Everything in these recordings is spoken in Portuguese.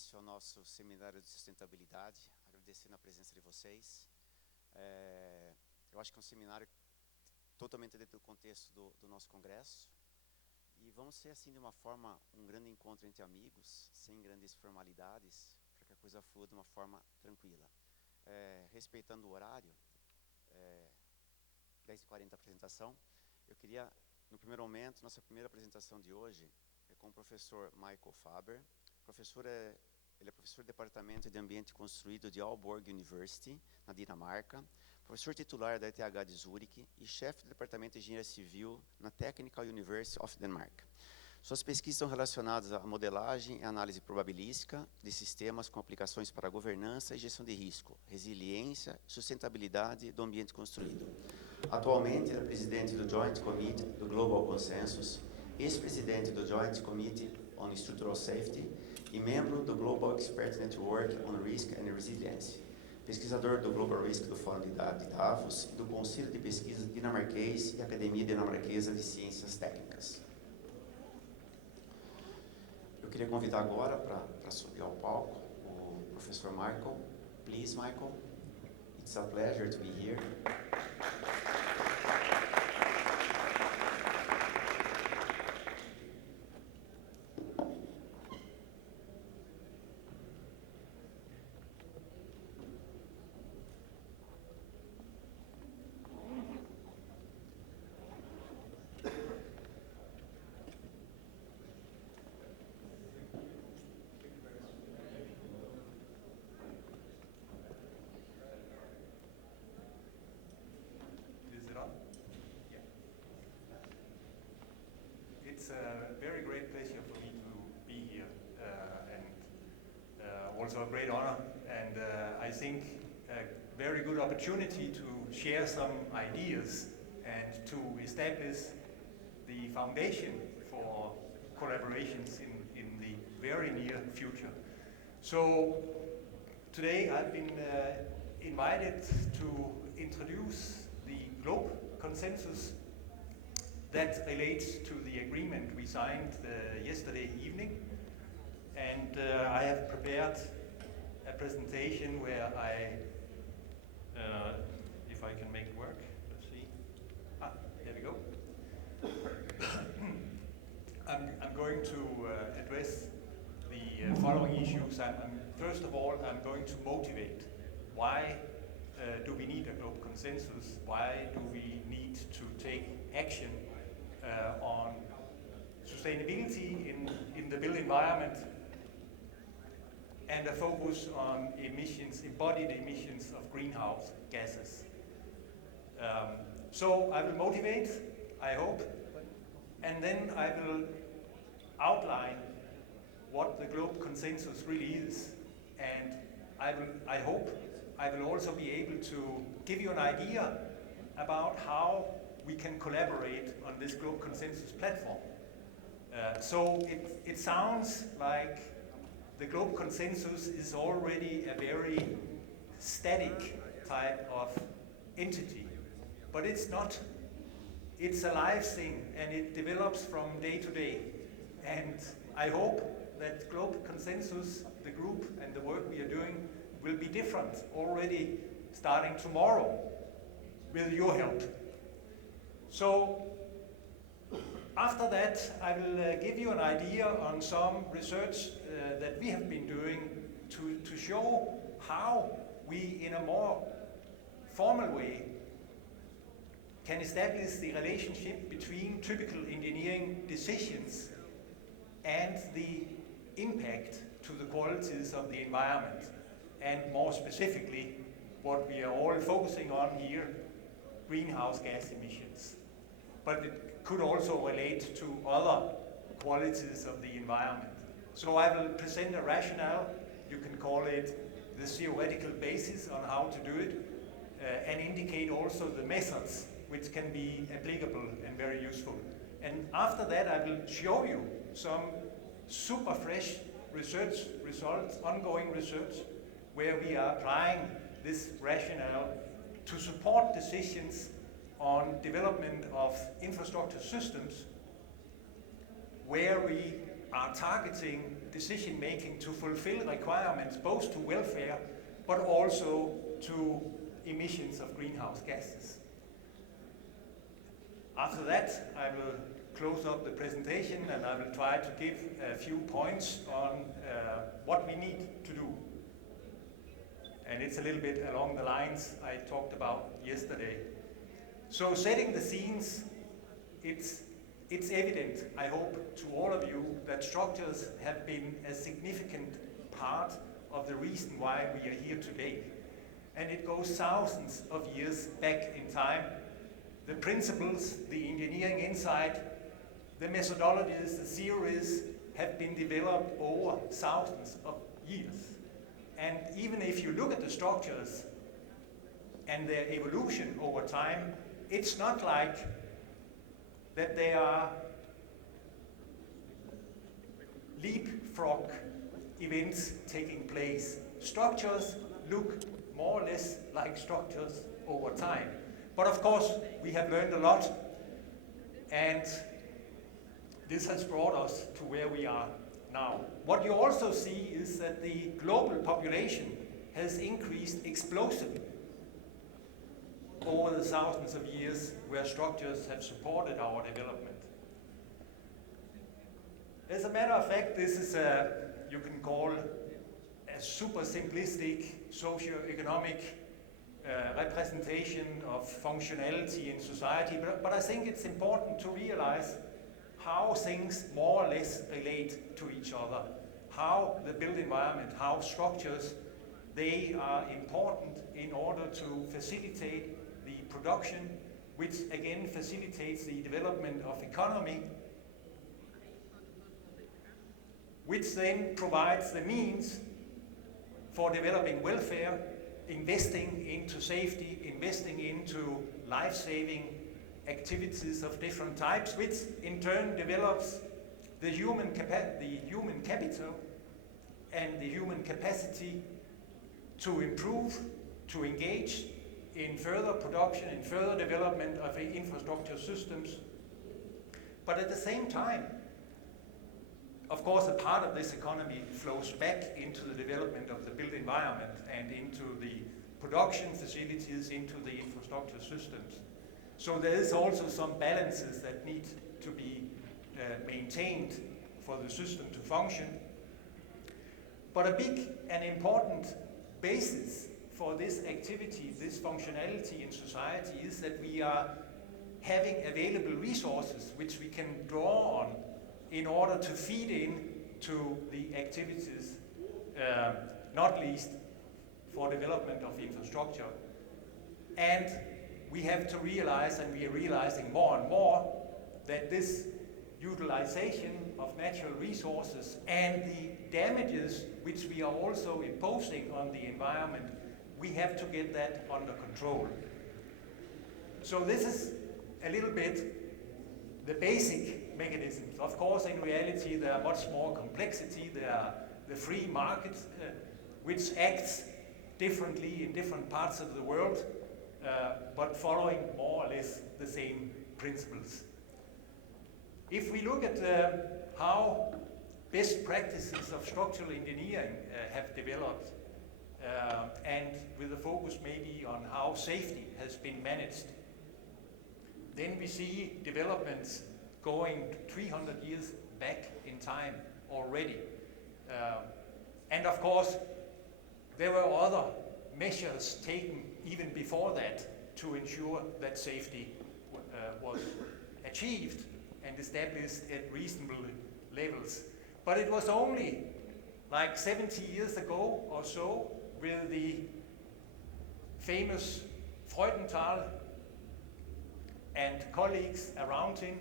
início ao nosso seminário de sustentabilidade, agradecendo a presença de vocês. Eu acho que é um seminário totalmente dentro do contexto do nosso congresso. E vamos ser, assim, de uma forma, um grande encontro entre amigos, sem grandes formalidades, para que a coisa flua de uma forma tranquila. Respeitando o horário, 10h40 a apresentação, eu queria, no primeiro momento, nossa primeira apresentação de hoje é com o professor Michael Faber. Ele é professor do Departamento de Ambiente Construído de Aalborg University, na Dinamarca, professor titular da ETH de Zurique e chefe do Departamento de Engenharia Civil na Technical University of Denmark. Suas pesquisas são relacionadas à modelagem e análise probabilística de sistemas com aplicações para governança e gestão de risco, resiliência e sustentabilidade do ambiente construído. Atualmente, ele é presidente do Joint Committee do Global Consensus, ex-presidente do Joint Committee on Structural Safety e membro do Global Expert Network on Risk and Resilience, pesquisador do Global Risk do Fórum de Davos e do Conselho de Pesquisa Dinamarquês e Academia Dinamarquesa de Ciências Técnicas. Eu queria convidar agora para subir ao palco o professor Michael. Please, Michael. It's a pleasure to be here. It's a very great pleasure for me to be here and also a great honor, and I think a very good opportunity to share some ideas and to establish the foundation for collaborations in the very near future. So today I've been invited to introduce the GLOBE consensus that relates to the agreement we signed yesterday evening. And I have prepared a presentation where if I can make it work, let's see. There we go. I'm going to address the following issues. First of all, I'm going to motivate why do we need a GLOBE consensus? Why do we need to take action on sustainability in the built environment, and a focus on emissions, embodied emissions of greenhouse gases. So I will motivate, I hope, and then I will outline what the GLOBE consensus really is, and I hope I will also be able to give you an idea about how we can collaborate on this GLOBE consensus platform. So it sounds like the GLOBE consensus is already a very static type of entity, but it's not. It's a live thing, and it develops from day to day. And I hope that GLOBE consensus, the group and the work we are doing, will be different already starting tomorrow with your help. So after that, I will give you an idea on some research that we have been doing to show how we, in a more formal way, can establish the relationship between typical engineering decisions and the impact to the qualities of the environment, and more specifically, what we are all focusing on here, greenhouse gas emissions. But it could also relate to other qualities of the environment. So I will present a rationale, you can call it the theoretical basis on how to do it, and indicate also the methods which can be applicable and very useful. And after that I will show you some super fresh research results, ongoing research, where we are applying this rationale to support decisions on development of infrastructure systems where we are targeting decision making to fulfill requirements both to welfare but also to emissions of greenhouse gases. After that, I will close up the presentation and I will try to give a few points on what we need to do. And it's a little bit along the lines I talked about yesterday. So setting the scenes, it's evident, I hope, to all of you that structures have been a significant part of the reason why we are here today. And it goes thousands of years back in time. The principles, the engineering insight, the methodologies, the theories have been developed over thousands of years. And even if you look at the structures and their evolution over time, it's not like that they are leapfrog events taking place. Structures look more or less like structures over time. But of course, we have learned a lot, and this has brought us to where we are now. What you also see is that the global population has increased explosively over the thousands of years where structures have supported our development. As a matter of fact, this is you can call a super simplistic socio-economic representation of functionality in society, but I think it's important to realize how things more or less relate to each other, how the built environment, how structures, they are important in order to facilitate the production, which again facilitates the development of economy, which then provides the means for developing welfare, investing into safety, investing into life-saving activities of different types, which in turn develops the human capital and the human capacity to improve, to engage in further production, in further development of infrastructure systems. But at the same time, of course, a part of this economy flows back into the development of the built environment and into the production facilities, into the infrastructure systems. So there is also some balances that need to be maintained for the system to function. But a big and important basis for this activity, this functionality in society, is that we are having available resources which we can draw on in order to feed in to the activities, not least for development of infrastructure. And we have to realize, and we are realizing more and more, that this utilization of natural resources and the damages which we are also imposing on the environment, we have to get that under control. So this is a little bit the basic mechanisms. Of course, in reality, there are much more complexity. There are the free market, which acts differently in different parts of the world, but following more or less the same principles. If we look at how best practices of structural engineering have developed, and with a focus maybe on how safety has been managed, then we see developments going 300 years back in time already. And of course, there were other measures taken even before that to ensure that safety was achieved and established at reasonable levels. But it was only like 70 years ago or so, with the famous Freudenthal and colleagues around him,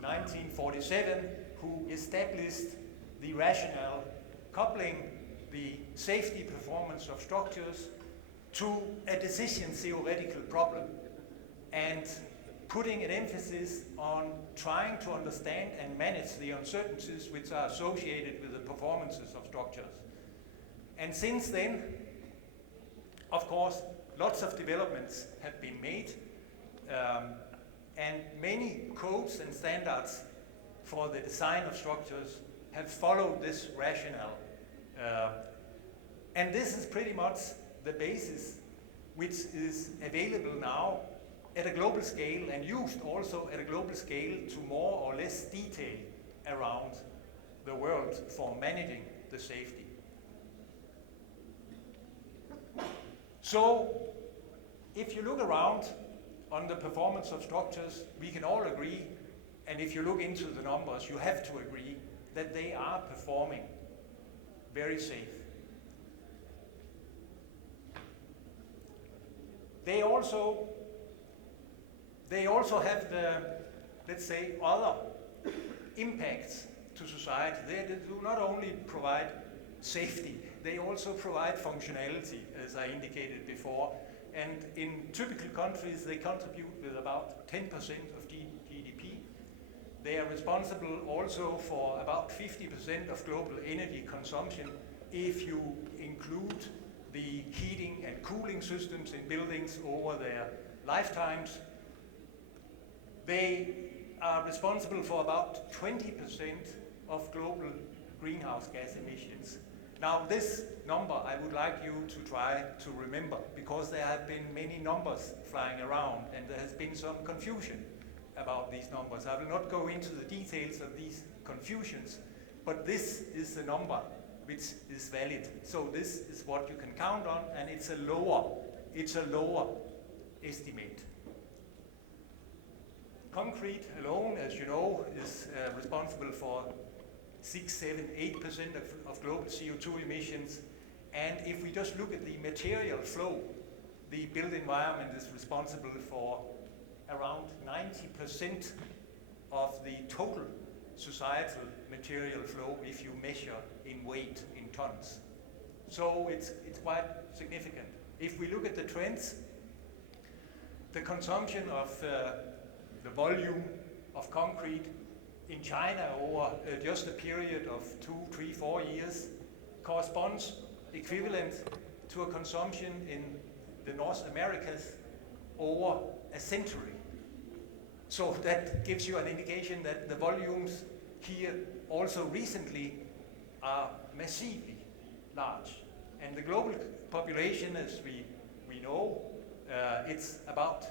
1947, who established the rationale coupling the safety performance of structures to a decision theoretical problem, and putting an emphasis on trying to understand and manage the uncertainties which are associated with the performances of structures. And since then, of course, lots of developments have been made, and many codes and standards for the design of structures have followed this rationale. And this is pretty much the basis which is available now at a global scale and used also at a global scale to more or less detail around the world for managing the safety. So, if you look around on the performance of structures, we can all agree, and if you look into the numbers, you have to agree that they are performing very safe. They also have the, let's say, other impacts to society. They do not only provide safety, they also provide functionality, as I indicated before. And in typical countries, they contribute with about 10% of GDP. They are responsible also for about 50% of global energy consumption if you include the heating and cooling systems in buildings over their lifetimes. They are responsible for about 20% of global greenhouse gas emissions. Now, this number I would like you to try to remember, because there have been many numbers flying around and there has been some confusion about these numbers. I will not go into the details of these confusions, but this is the number which is valid. So this is what you can count on, and it's a lower estimate. Concrete alone, as you know, is responsible for 6, 7, 8% of global CO2 emissions. And if we just look at the material flow, the built environment is responsible for around 90% of the total societal material flow if you measure in weight, in tons. So it's quite significant. If we look at the trends, the consumption of the volume of concrete in China over just a period of 2, 3, 4 years corresponds equivalent to a consumption in the North Americas over a century. So that gives you an indication that the volumes here also recently are massively large. And the global population, as we know, it's about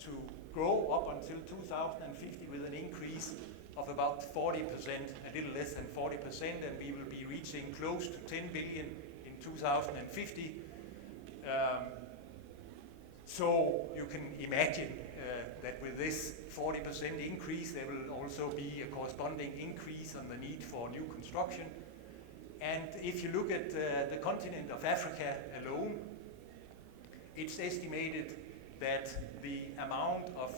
to grow up until 2050 with an increase of about 40%, a little less than 40%, and we will be reaching close to 10 billion in 2050. So you can imagine that with this 40% increase, there will also be a corresponding increase on the need for new construction. And if you look at the continent of Africa alone, it's estimated that the amount of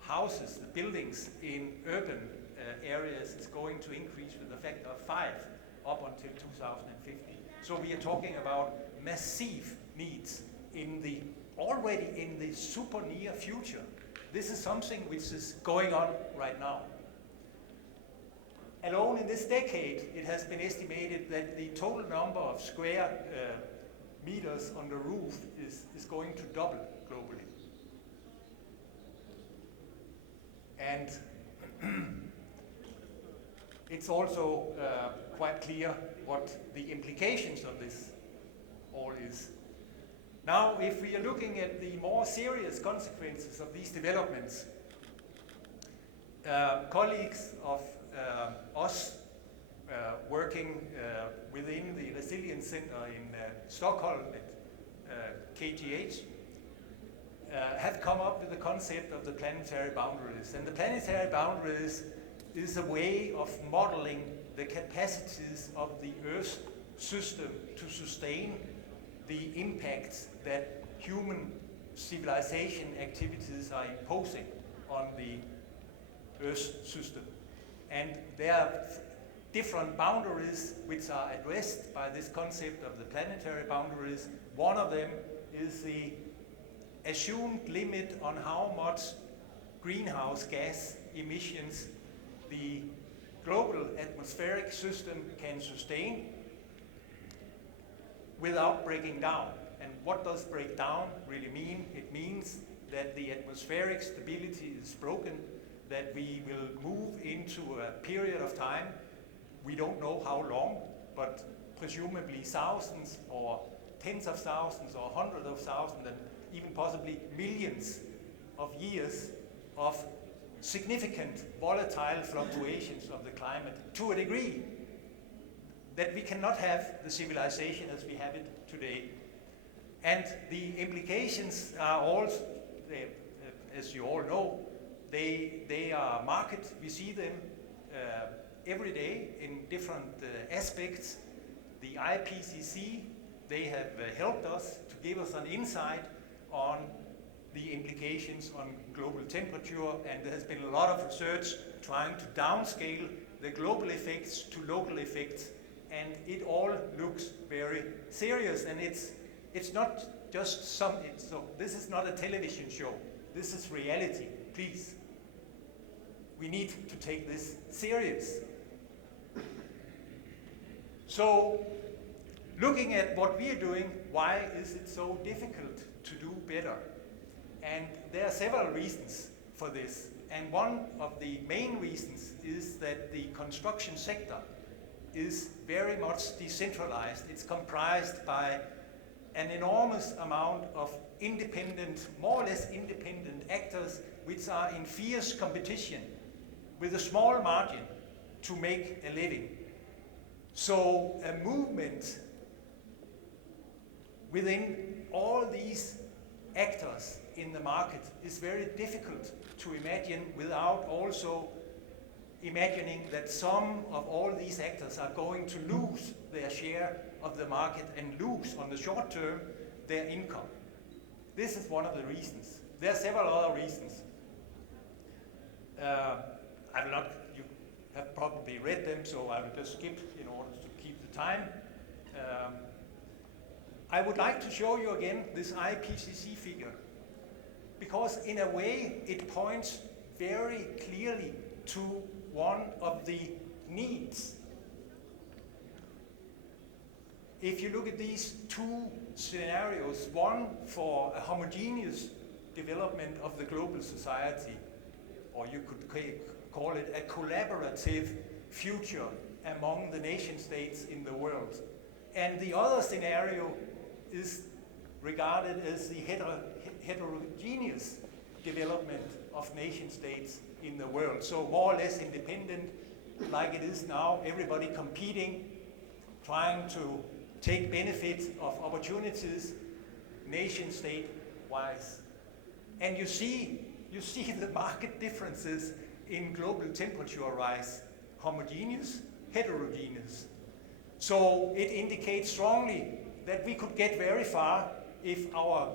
houses, the buildings in urban areas is going to increase with a factor of 5 up until 2050. So we are talking about massive needs already in the super near future. This is something which is going on right now. Alone in this decade, it has been estimated that the total number of square meters on the roof is going to double globally. And it's also quite clear what the implications of this all is. Now, if we are looking at the more serious consequences of these developments, colleagues of us working within the Resilience Center in Stockholm at KTH have come up with the concept of the planetary boundaries. And the planetary boundaries is a way of modeling the capacities of the Earth system to sustain the impacts that human civilization activities are imposing on the Earth system. And there are different boundaries which are addressed by this concept of the planetary boundaries. One of them is the assumed limit on how much greenhouse gas emissions the global atmospheric system can sustain without breaking down. And what does break down really mean? It means that the atmospheric stability is broken, that we will move into a period of time We don't know how long, but presumably thousands or tens of thousands or hundreds of thousands and even possibly millions of years of significant volatile fluctuations of the climate to a degree that we cannot have the civilization as we have it today. And the implications are also, as you all know, they are marked. We see them every day in different aspects. The IPCC, they have helped us to give us an insight on the implications on global temperature, and there has been a lot of research trying to downscale the global effects to local effects, and it all looks very serious. And it's not just so this is not a television show. This is reality. Please, we need to take this serious. So, looking at what we are doing, why is it so difficult to do better? And there are several reasons for this. And one of the main reasons is that the construction sector is very much decentralized. It's comprised by an enormous amount of independent, more or less independent actors which are in fierce competition with a small margin to make a living. So a movement within all these actors in the market is very difficult to imagine without also imagining that some of all these actors are going to lose their share of the market and lose on the short term their income. This is one of the reasons. There are several other reasons. You have probably read them, so I will just skip in order to keep the time. I would like to show you again this IPCC figure, because in a way it points very clearly to one of the needs. If you look at these two scenarios, one for a homogeneous development of the global society, or you could call it a collaborative future among the nation states in the world. And the other scenario is regarded as the heterogeneous development of nation states in the world. So more or less independent, like it is now, everybody competing, trying to take benefit of opportunities, nation state wise. And you see the market differences in global temperature rise, homogeneous, heterogeneous. So it indicates strongly that we could get very far if our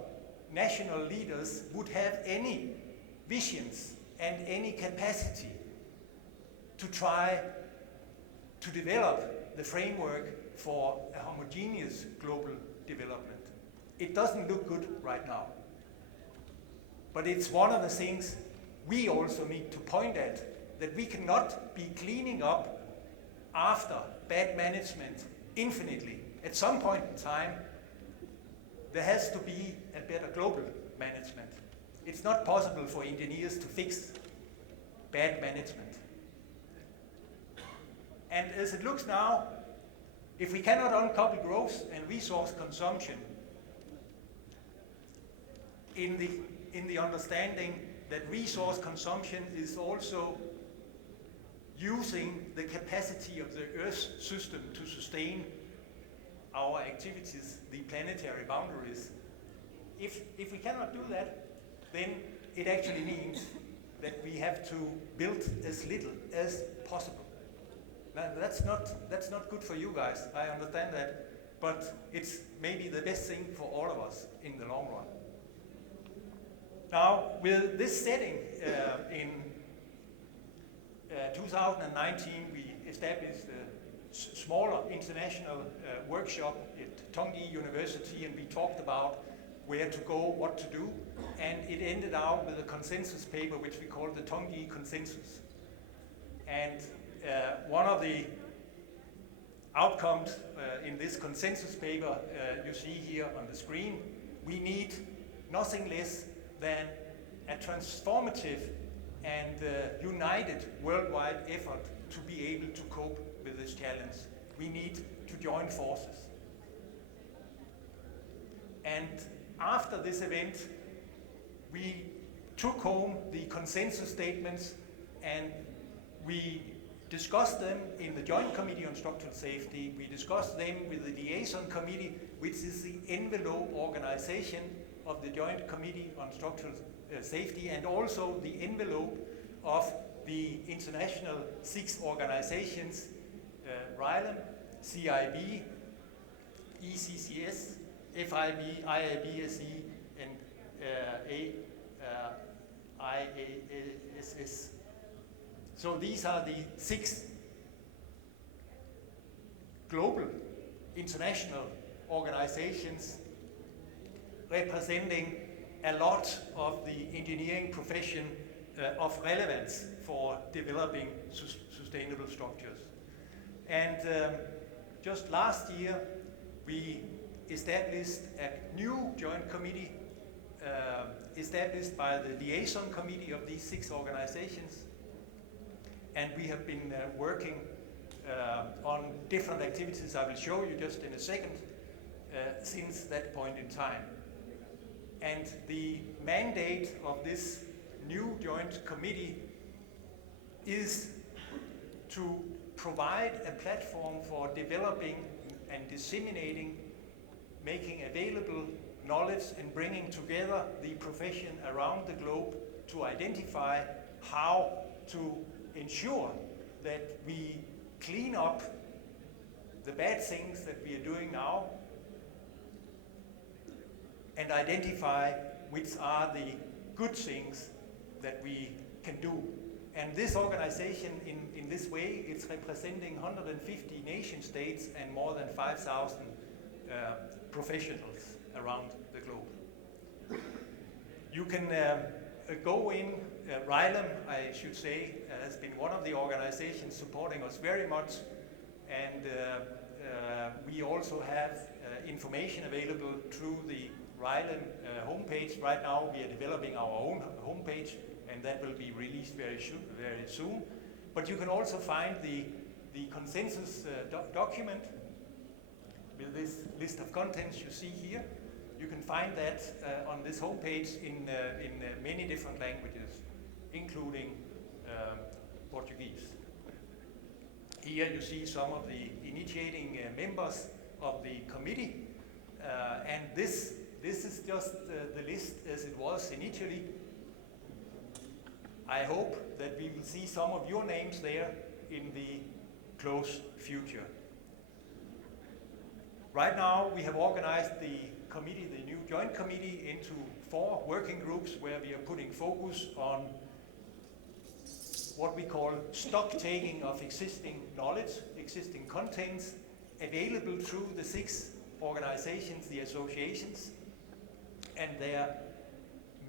national leaders would have any visions and any capacity to try to develop the framework for a homogeneous global development. It doesn't look good right now. But it's one of the things we also need to point at, that we cannot be cleaning up after bad management infinitely. At some point in time, there has to be a better global management. It's not possible for engineers to fix bad management. And as it looks now, if we cannot uncouple growth and resource consumption in the understanding that resource consumption is also using the capacity of the Earth system to sustain our activities, the planetary boundaries. If we cannot do that, then it actually means that we have to build as little as possible. Now, that's not good for you guys, I understand that, but it's maybe the best thing for all of us in the long run. Now, with this setting, in 2019, we established a smaller international workshop at Tongji University, and we talked about where to go, what to do, and it ended out with a consensus paper which we called the Tongji Consensus. And one of the outcomes in this consensus paper you see here on the screen, we need nothing less than a transformative and united worldwide effort to be able to cope with this challenge. We need to join forces. And after this event, we took home the consensus statements and we discussed them in the Joint Committee on Structural Safety. We discussed them with the Liaison Committee, which is the envelope organization of the Joint Committee on Structural Safety, and also the envelope of the international 6 organizations, RILEM, CIB, ECCS, FIB, IABSE, and IASS. So these are the 6 global international organizations representing a lot of the engineering profession of relevance for developing sustainable structures. And just last year, we established a new joint committee established by the liaison committee of these 6 organizations. And we have been working on different activities I will show you just in a second since that point in time. And the mandate of this new joint committee is to provide a platform for developing and disseminating, making available knowledge and bringing together the profession around the globe to identify how to ensure that we clean up the bad things that we are doing now and identify which are the good things that we can do. And this organization, in this way, it's representing 150 nation states and more than 5,000 professionals around the globe. You can go in, RILEM, I should say, has been one of the organizations supporting us very much, and we also have information available through the RILEM homepage. Right now we are developing our own homepage, and that will be released very soon. But you can also find the consensus document with this list of contents you see here. You can find that on this homepage in many different languages, including Portuguese. Here you see some of the initiating members of the committee, and this is just the list as it was initially. I hope that we will see some of your names there in the close future. Right now we have organized the committee, the new joint committee, into 4 working groups where we are putting focus on what we call stock taking of existing knowledge, existing contents available through the 6 organizations, the associations, and there are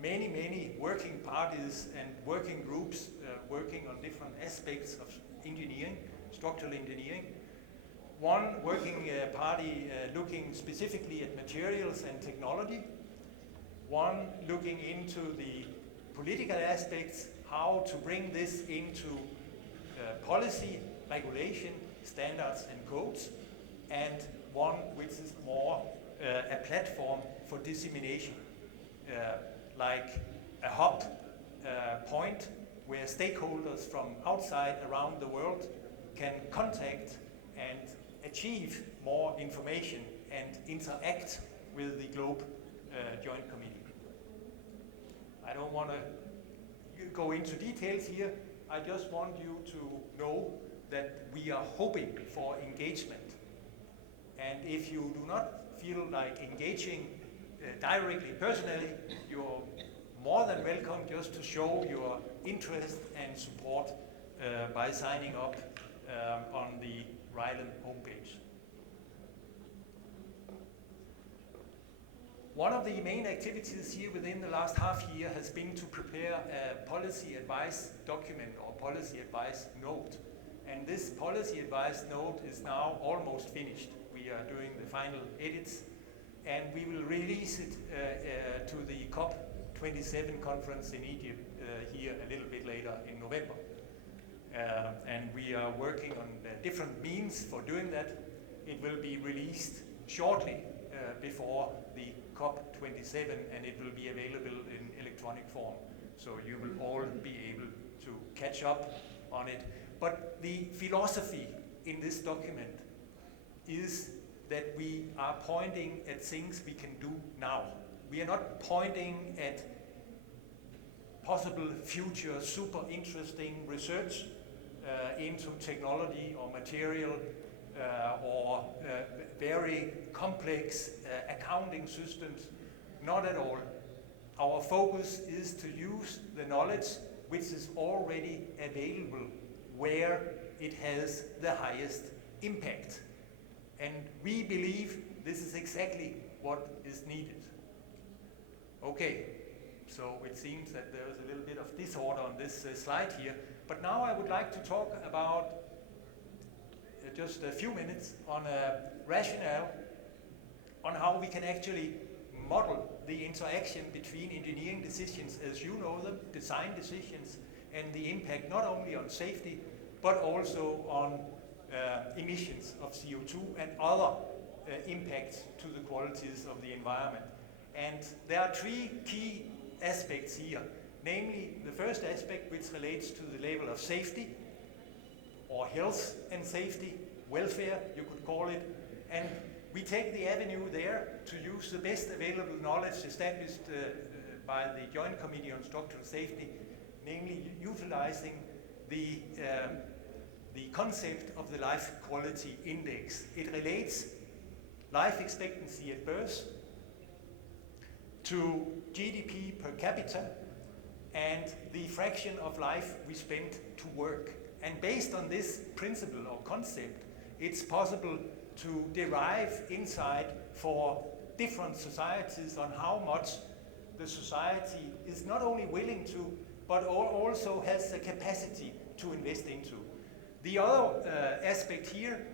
many working parties and working groups working on different aspects of engineering, structural engineering. One working party looking specifically at materials and technology. One looking into the political aspects, how to bring this into policy, regulation, standards and codes. And one which is more a platform for dissemination, like a hub point where stakeholders from outside around the world can contact and achieve more information and interact with the Globe Joint Committee. I don't want to go into details here. I just want you to know that we are hoping for engagement. And if you do not feel like engaging directly, personally, you're more than welcome just to show your interest and support by signing up on the RILEM homepage. One of the main activities here within the last half year has been to prepare a policy advice document or policy advice note. And this policy advice note is now almost finished. We are doing the final edits, and we will release it to the COP27 conference in Egypt here a little bit later in November. and we are working on different means for doing that. It will be released shortly before the COP27, and it will be available in electronic form. So you will all be able to catch up on it. But the philosophy in this document is that we are pointing at things we can do now. We are not pointing at possible future super interesting research into technology or material or very complex accounting systems. Not at all. Our focus is to use the knowledge which is already available where it has the highest impact. And we believe this is exactly what is needed. Okay, so it seems that there is a little bit of disorder on this slide here, but now I would like to talk about just a few minutes on a rationale on how we can actually model the interaction between engineering decisions as you know them, design decisions, and the impact not only on safety, but also on emissions of CO2 and other impacts to the qualities of the environment. And there are three key aspects here, namely the first aspect which relates to the level of safety, or health and safety, welfare you could call it, and we take the avenue there to use the best available knowledge established by the Joint Committee on Structural Safety, namely utilizing the concept of the life quality index. It relates life expectancy at birth to GDP per capita and the fraction of life we spend to work. And based on this principle or concept, it's possible to derive insight for different societies on how much the society is not only willing to, but also has the capacity to invest into. The other aspect here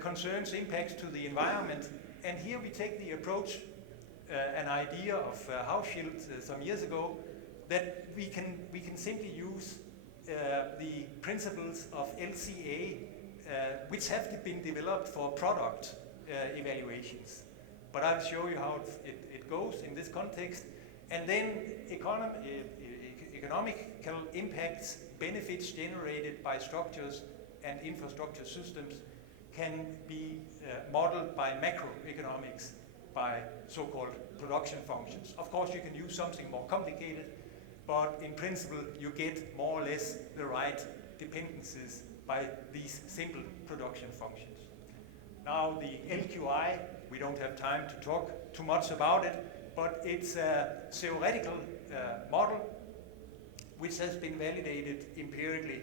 concerns impacts to the environment, and here we take the approach, an idea of Hauschild some years ago, that we can simply use the principles of LCA, which have been developed for product evaluations. But I'll show you how it goes in this context. And then economical impacts, benefits generated by structures and infrastructure systems can be modeled by macroeconomics, by so-called production functions. Of course, you can use something more complicated, but in principle, you get more or less the right dependencies by these simple production functions. Now, the LQI, we don't have time to talk too much about it, but it's a theoretical model which has been validated empirically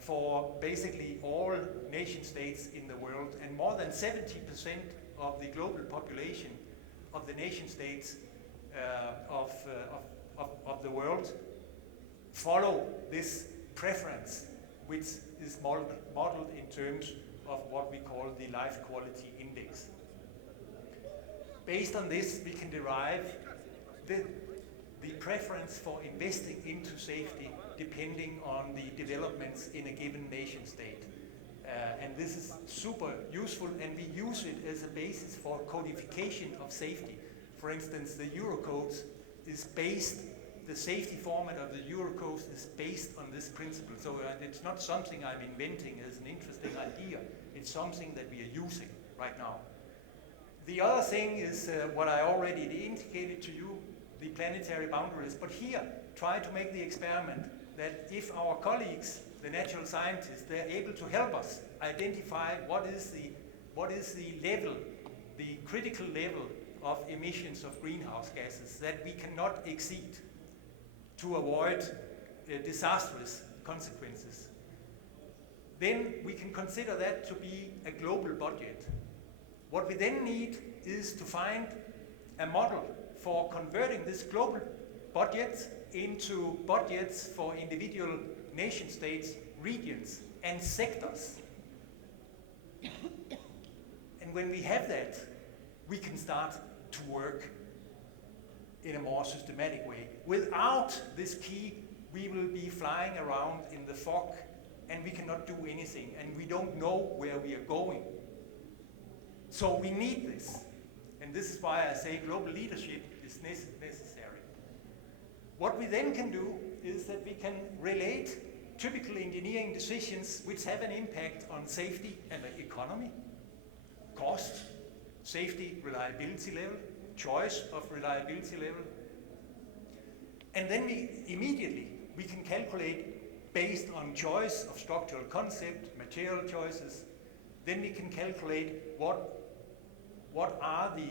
for basically all nation states in the world, and more than 70% of the global population of the nation states of the world follow this preference, which is modeled in terms of what we call the life quality index. Based on this, we can derive the preference for investing into safety depending on the developments in a given nation state. And this is super useful, and we use it as a basis for codification of safety. For instance, the Eurocodes is based, the safety format of the Eurocodes is based on this principle. So it's not something I'm inventing as an interesting idea. It's something that we are using right now. The other thing is what I already indicated to you, the planetary boundaries. But here, try to make the experiment that if our colleagues, the natural scientists, they're able to help us identify what is the level, the critical level of emissions of greenhouse gases that we cannot exceed to avoid disastrous consequences. Then we can consider that to be a global budget. What we then need is to find a model for converting this global budget into budgets for individual nation states, regions, and sectors. And when we have that, we can start to work in a more systematic way. Without this key, we will be flying around in the fog and we cannot do anything, and we don't know where we are going. So we need this, and this is why I say global leadership is necessary. What we then can do is that we can relate typical engineering decisions which have an impact on safety and the economy, cost, safety, reliability level, choice of reliability level. And then we can calculate based on choice of structural concept, material choices. Then we can calculate what are the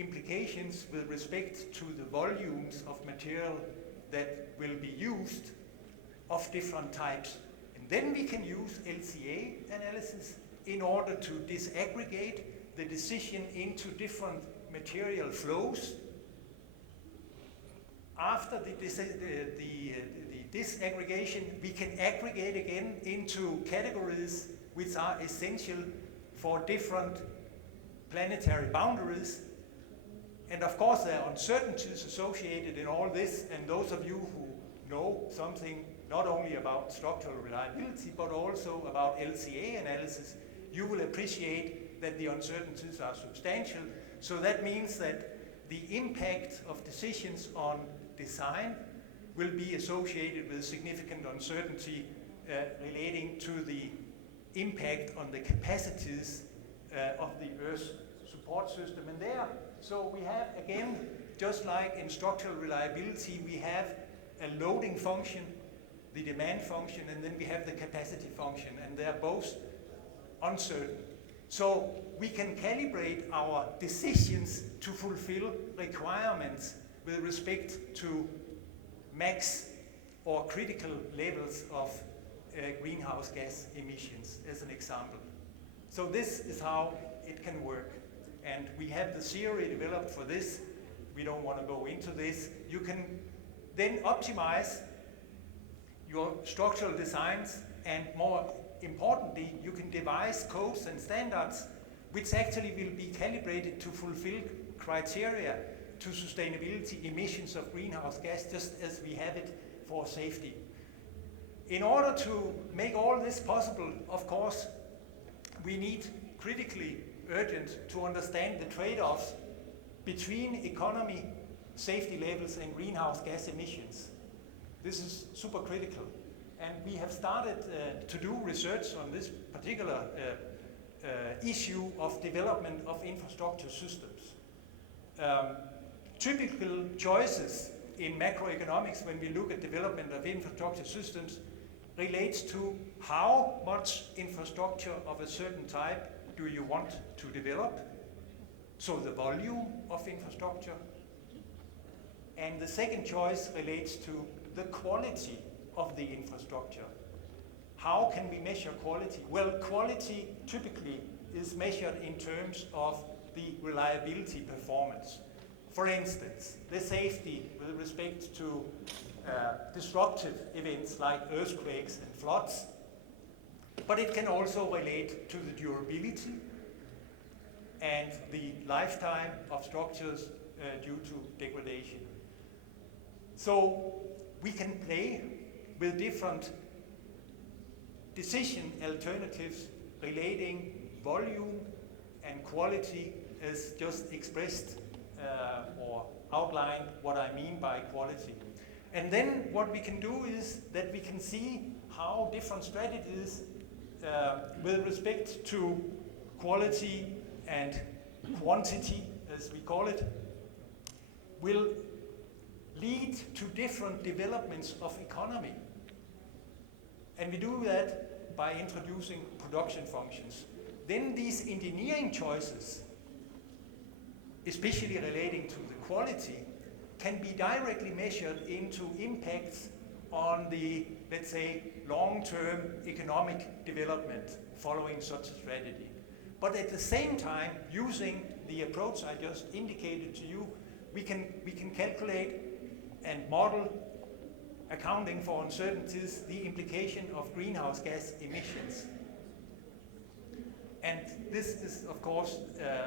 implications with respect to the volumes of material that will be used of different types. And then we can use LCA analysis in order to disaggregate the decision into different material flows. After the disaggregation, we can aggregate again into categories which are essential for different planetary boundaries. And of course, there are uncertainties associated in all this, and those of you who know something not only about structural reliability, but also about LCA analysis, you will appreciate that the uncertainties are substantial. So that means that the impact of decisions on design will be associated with significant uncertainty relating to the impact on the capacities of the Earth's support system. And there, so we have, again, just like in structural reliability, we have a loading function, the demand function, and then we have the capacity function, and they're both uncertain. So we can calibrate our decisions to fulfill requirements with respect to max or critical levels of greenhouse gas emissions, as an example. So this is how it can work. And we have the theory developed for this. We don't want to go into this. You can then optimize your structural designs, and more importantly, you can devise codes and standards which actually will be calibrated to fulfill criteria to sustainability emissions of greenhouse gas, just as we have it for safety. In order to make all this possible, of course, we need critically urgent to understand the trade-offs between economy, safety levels, and greenhouse gas emissions. This is super critical. And we have started to do research on this particular issue of development of infrastructure systems. Typical choices in macroeconomics when we look at development of infrastructure systems relates to how much infrastructure of a certain type do you want to develop, so the volume of infrastructure. And the second choice relates to the quality of the infrastructure. How can we measure quality? Well, quality typically is measured in terms of the reliability performance. For instance, the safety with respect to disruptive events like earthquakes and floods, but it can also relate to the durability and the lifetime of structures due to degradation. So we can play with different decision alternatives relating volume and quality, as just expressed or outlined what I mean by quality. And then what we can do is that we can see how different strategies with respect to quality and quantity, as we call it, will lead to different developments of economy. And we do that by introducing production functions. Then these engineering choices, especially relating to the quality, can be directly measured into impacts on the, let's say, long-term economic development following such a strategy. But at the same time, using the approach I just indicated to you, we can calculate and model, accounting for uncertainties, the implication of greenhouse gas emissions. And this is, of course,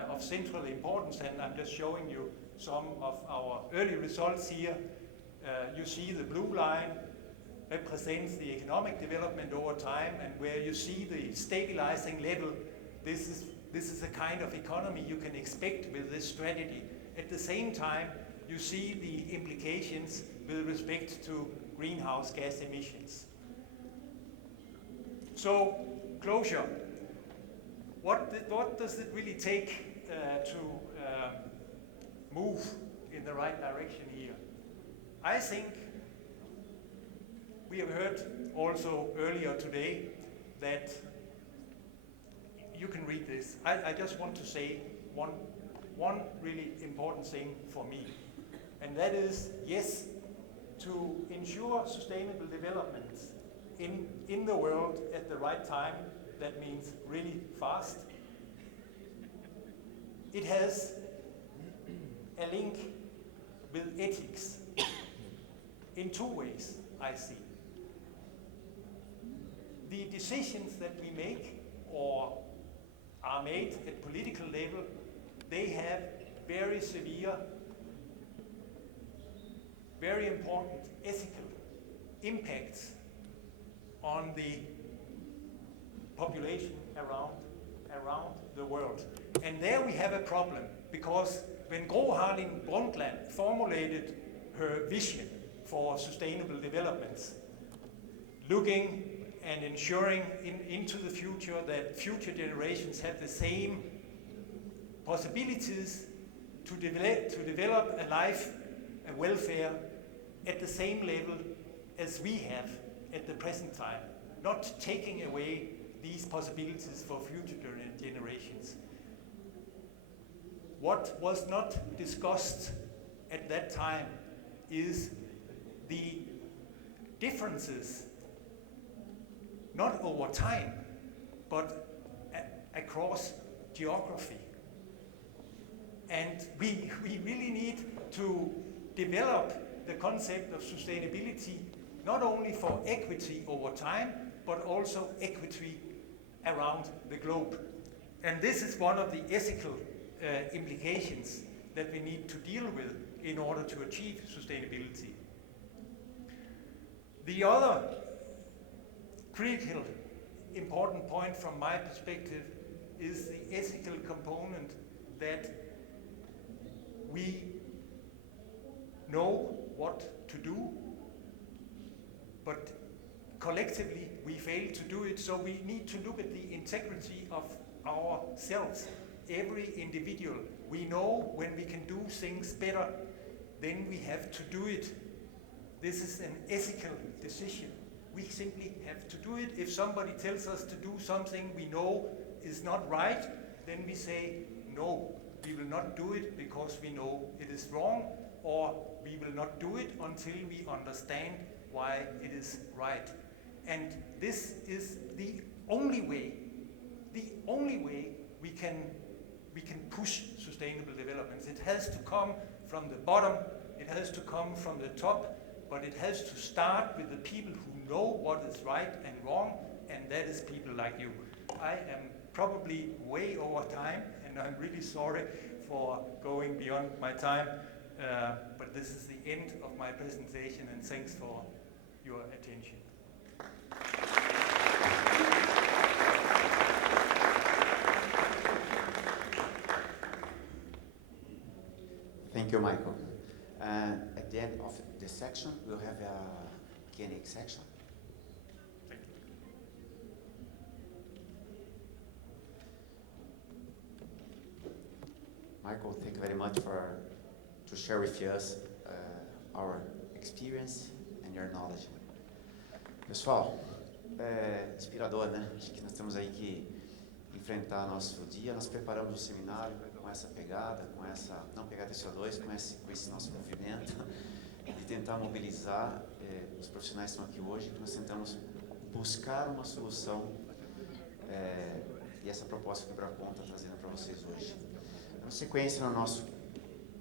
of central importance, and I'm just showing you some of our early results here. You see the blue line represents the economic development over time, and where you see the stabilizing level, this is the kind of economy you can expect with this strategy. At the same time, you see the implications with respect to greenhouse gas emissions. So, closure. What does it really take to move in the right direction here? I think we have heard also earlier today that you can read this. I just want to say one really important thing for me, and that is, yes, to ensure sustainable development in the world at the right time, that means really fast. It has a link with ethics in two ways, I see. The decisions that we make or are made at political level, they have very severe, very important ethical impacts on the population around the world. And there we have a problem, because when Gro Harlem Brundtland formulated her vision for sustainable developments, looking and ensuring into the future that future generations have the same possibilities to develop a life, a welfare at the same level as we have at the present time, not taking away these possibilities for future generations. What was not discussed at that time is the differences, not over time, but across geography. And we really need to develop the concept of sustainability, not only for equity over time, but also equity around the globe. And this is one of the ethical implications that we need to deal with in order to achieve sustainability. The other critical important point from my perspective is the ethical component, that we know what to do, but collectively we fail to do it, so we need to look at the integrity of ourselves. Every individual, we know when we can do things better, then we have to do it. This is an ethical decision. We simply have to do it. If somebody tells us to do something we know is not right, then we say, no, we will not do it because we know it is wrong, or we will not do it until we understand why it is right. And this is the only way we can push sustainable developments. It has to come from the bottom, it has to come from the top, but it has to start with the people who know what is right and wrong, and that is people like you. I am probably way over time, and I'm really sorry for going beyond my time, but this is the end of my presentation, and thanks for your attention. Thank you, Michael. At the end of this section, we'll have a Q&A section. Thank you. Michael, thank you very much to share with us our experience and your knowledge. Pessoal, inspirador, né? Acho que nós temos aí que enfrentar nosso dia. Nós preparamos o seminário com essa pegada, não pegada de CO2, com esse nosso movimento de tentar mobilizar os profissionais que estão aqui hoje, que nós tentamos buscar uma solução e essa proposta que o Bracon está trazendo para vocês hoje. Na sequência, no nosso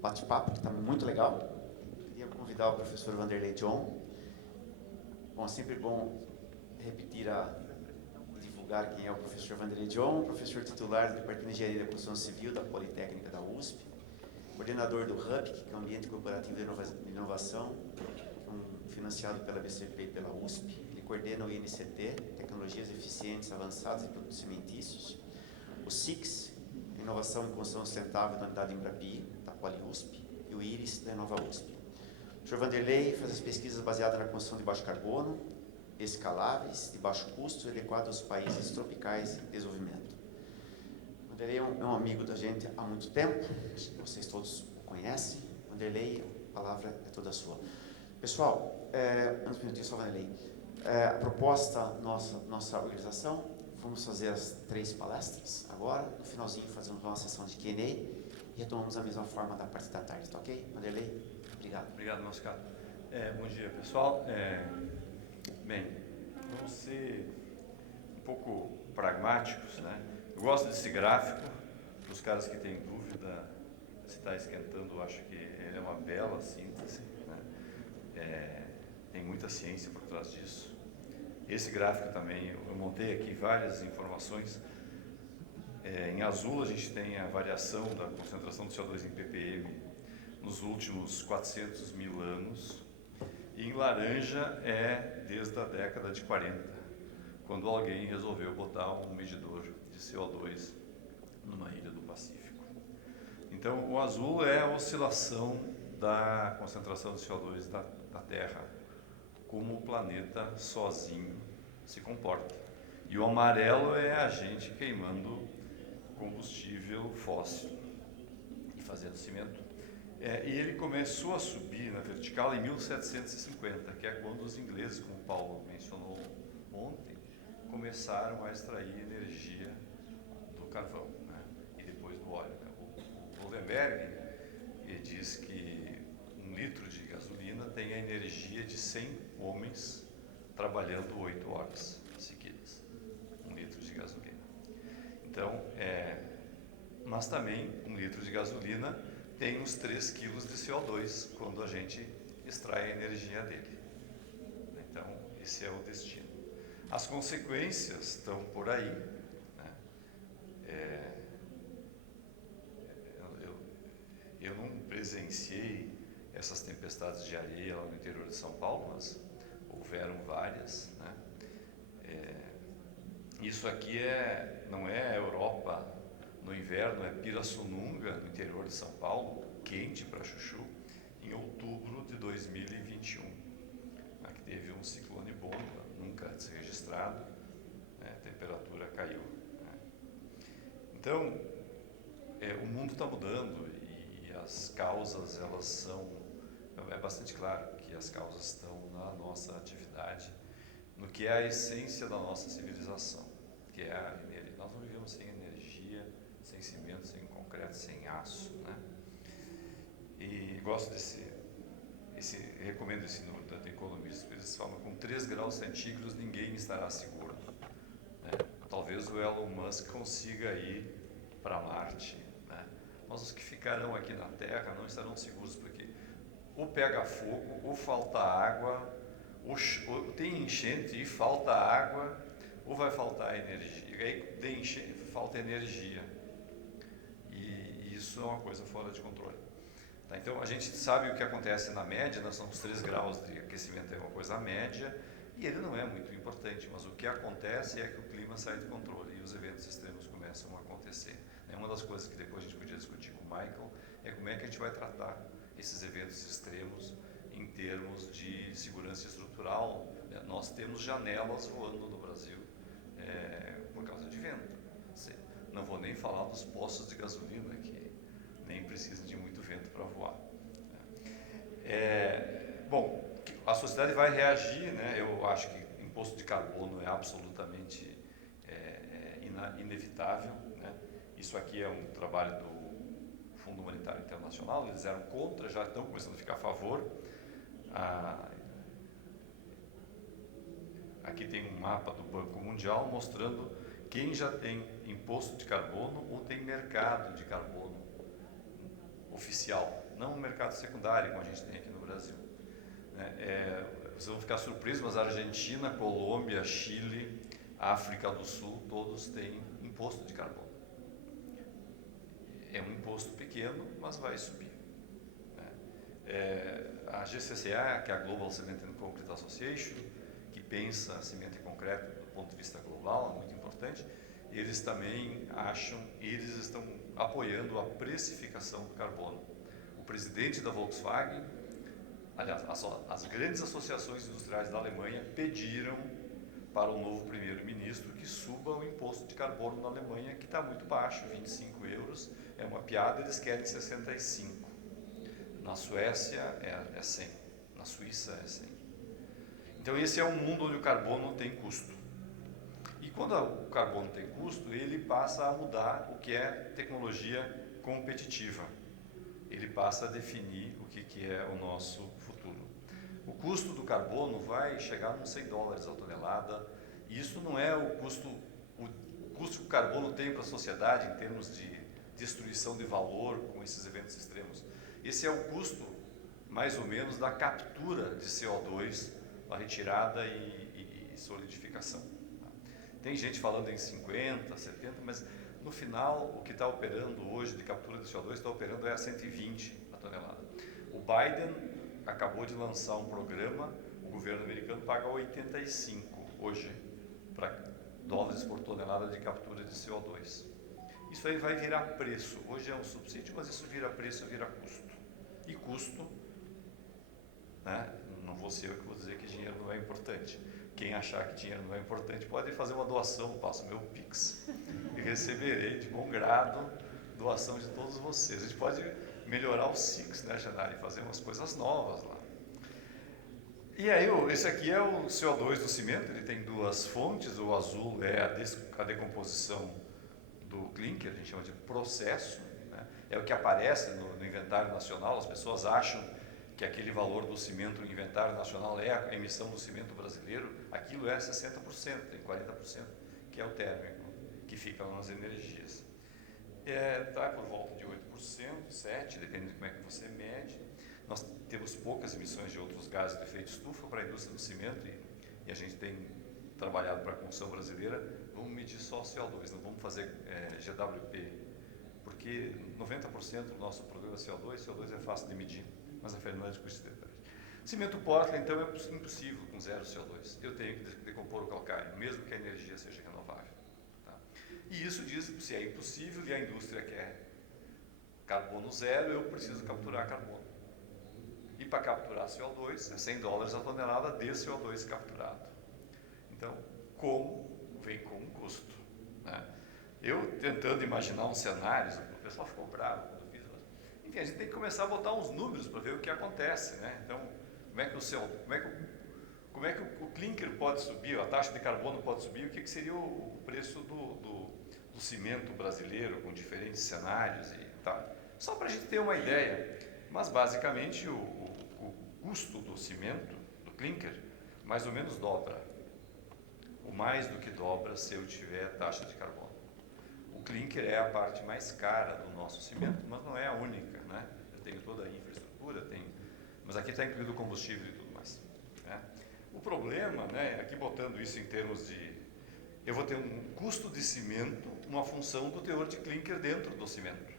bate-papo, que está muito legal, eu queria convidar o professor Vanderlei John. Bom, é sempre bom divulgar quem é o professor Vanderlei John, professor titular do Departamento de Engenharia da Construção Civil da Politécnica da USP, coordenador do HUB, que é o Ambiente Corporativo de Inovação, um financiado pela BCP e pela USP. Ele coordena o INCT, Tecnologias Eficientes Avançadas em Produtos Cimentícios. O SIX, Inovação e Construção Sustentável da Unidade Embrapi, da PoliUSP. E o IRIS, da Nova USP. O Sr. Vanderlei faz as pesquisas baseadas na construção de baixo carbono, escaláveis, de baixo custo e adequadas aos países tropicais em desenvolvimento. O Vanderlei é um amigo da gente há muito tempo, vocês todos o conhecem. Vanderlei, a palavra é toda sua. Pessoal, antes de minutinho só, Vanderlei. A proposta nossa organização, vamos fazer as 3 palestras agora, no finalzinho fazemos uma sessão de Q&A e retomamos a mesma forma da parte da tarde, tá ok? Vanderlei, obrigado. Obrigado, Mascato. Bom dia, pessoal. Bem, vamos ser um pouco pragmáticos, né? Eu gosto desse gráfico, para os caras que têm dúvida se está esquentando, eu acho que ele é uma bela síntese, né? Tem muita ciência por trás disso. Esse gráfico também, eu montei aqui várias informações. Em azul a gente tem a variação da concentração de CO2 em ppm nos últimos 400 mil anos, e em laranja é desde a década de 40, quando alguém resolveu botar um medidor de CO2 numa ilha do Pacífico. Então, o azul é a oscilação da concentração de CO2 da Terra, como o planeta sozinho se comporta. E o amarelo é a gente queimando combustível fóssil e fazendo cimento. E ele começou a subir na vertical em 1750, que é quando os ingleses, como o Paulo mencionou ontem, começaram a extrair energia do carvão, né? E depois do óleo. O Goldenberg diz que 1 litro de gasolina tem a energia de 100 homens trabalhando 8 horas seguidas. 1 litro de gasolina. Então, mas também 1 litro de gasolina tem uns 3 quilos de CO2 quando a gente extrai a energia dele. Então, esse é o destino. As consequências estão por aí, né? Eu não presenciei essas tempestades de areia lá no interior de São Paulo, mas houveram várias, né? Isso aqui não é a Europa no inverno, é Pirassununga, no interior de São Paulo, quente para chuchu, em outubro de 2021, né, que teve um ciclone bomba, nunca antes registrado, né, a temperatura caiu. Né. Então, o mundo está mudando e as causas, elas são, é bastante claro que as causas estão na nossa atividade, no que é a essência da nossa civilização, que é a energia. Nós não vivemos sem energia, sem cimento, sem concreto, sem aço, né? E gosto recomendo esse número da Economist, eles falam que com 3 graus centígrados ninguém estará seguro, né? Talvez o Elon Musk consiga ir para Marte, né? Mas os que ficarão aqui na Terra não estarão seguros, porque ou pega fogo, ou falta água, ou tem enchente e falta água, ou vai faltar energia. E aí tem enchente, falta energia. E isso é uma coisa fora de controle. Tá? Então, a gente sabe o que acontece na média, nós somos 3 graus de aquecimento, é uma coisa média, e ele não é muito importante, mas o que acontece é que o clima sai de controle e os eventos extremos começam a acontecer. Uma das coisas que depois a gente podia discutir com o Michael é como é que a gente vai tratar esses eventos extremos em termos de segurança estrutural. Nós temos janelas voando no Brasil por causa de vento. Não vou nem falar dos postos de gasolina, que nem precisam de muito vento para voar. Bom, a sociedade vai reagir, né? Eu acho que imposto de carbono é absolutamente inevitável, né? Isso aqui é um trabalho do Fundo Monetário Internacional, eles eram contra, já estão começando a ficar a favor. Aqui tem um mapa do Banco Mundial mostrando quem já tem imposto de carbono ou tem mercado de carbono oficial, não um mercado secundário como a gente tem aqui no Brasil. Vocês vão ficar surpresos, mas a Argentina, Colômbia, Chile, África do Sul, todos têm imposto de carbono. É um imposto pequeno, mas vai subir. A GCCA, que é a Global Cement and Concrete Association, que pensa cimento e concreto do ponto de vista global, é muito importante. Eles também acham, e eles estão apoiando a precificação do carbono. O presidente da Volkswagen, aliás, as grandes associações industriais da Alemanha pediram para o novo primeiro-ministro que suba o imposto de carbono na Alemanha, que está muito baixo, 25 euros, é uma piada, eles querem 65. Na Suécia é 100, na Suíça é 100. Então esse é um mundo onde o carbono tem custo. E quando o carbono tem custo, ele passa a mudar o que é tecnologia competitiva. Ele passa a definir o que é o nosso futuro. O custo do carbono vai chegar nos $100 a tonelada. E isso não é o custo que o carbono tem para a sociedade em termos de destruição de valor com esses eventos extremos. Esse é o custo, mais ou menos, da captura de CO2, a retirada e solidificação. Tem gente falando em 50, 70, mas no final o que está operando hoje de captura de CO2 está operando a 120 a tonelada. O Biden acabou de lançar um programa, o governo americano paga 85 hoje para dólares por tonelada de captura de CO2. Isso aí vai virar preço. Hoje é um subsídio, mas isso vira preço, vira custo. E custo, né? Não vou ser eu que vou dizer que dinheiro não é importante. Quem achar que dinheiro não é importante pode fazer uma doação, passo meu Pix e receberei de bom grado doação de todos vocês. A gente pode melhorar o Six, né, Janari, fazer umas coisas novas lá. E aí, esse aqui é o CO2 do cimento, ele tem duas fontes, o azul é a decomposição do clinker, a gente chama de processo, né? É o que aparece no inventário nacional, as pessoas acham que aquele valor do cimento no inventário nacional é a emissão do cimento brasileiro, aquilo é 60%, tem 40%, que é o térmico, que fica nas energias. Está por volta de 8%, 7%, depende de como é que você mede. Nós temos poucas emissões de outros gases de efeito estufa para a indústria do cimento e a gente tem trabalhado para a construção brasileira. Vamos medir só CO2, não vamos fazer GWP, porque 90% do nosso programa é CO2 é fácil de medir, mas a Fernanda discute detalhes. Cimento Portland, então, é impossível com zero CO2. Eu tenho que decompor o calcário, mesmo que a energia seja renovável. Tá? E isso diz que se é impossível e a indústria quer carbono zero, eu preciso capturar carbono. E para capturar CO2, é $100 a tonelada de CO2 capturado. Então, como vem com um custo. Né? Eu tentando imaginar uns cenários, o pessoal ficou bravo quando eu fiz. Enfim, a gente tem que começar a botar uns números para ver o que acontece. Né? Então, como é que o clinker pode subir, a taxa de carbono pode subir, o que seria o preço do cimento brasileiro com diferentes cenários e tal. Só para a gente ter uma ideia. Mas, basicamente, o custo do cimento, do clinker, mais ou menos dobra. O mais do que dobra se eu tiver taxa de carbono. O clinker é a parte mais cara do nosso cimento, mas não é a única, né? Eu tenho toda a infraestrutura, mas aqui está incluído o combustível e tudo mais. Né? O problema, né, aqui botando isso em termos de... Eu vou ter um custo de cimento, uma função do teor de clinker dentro do cimento.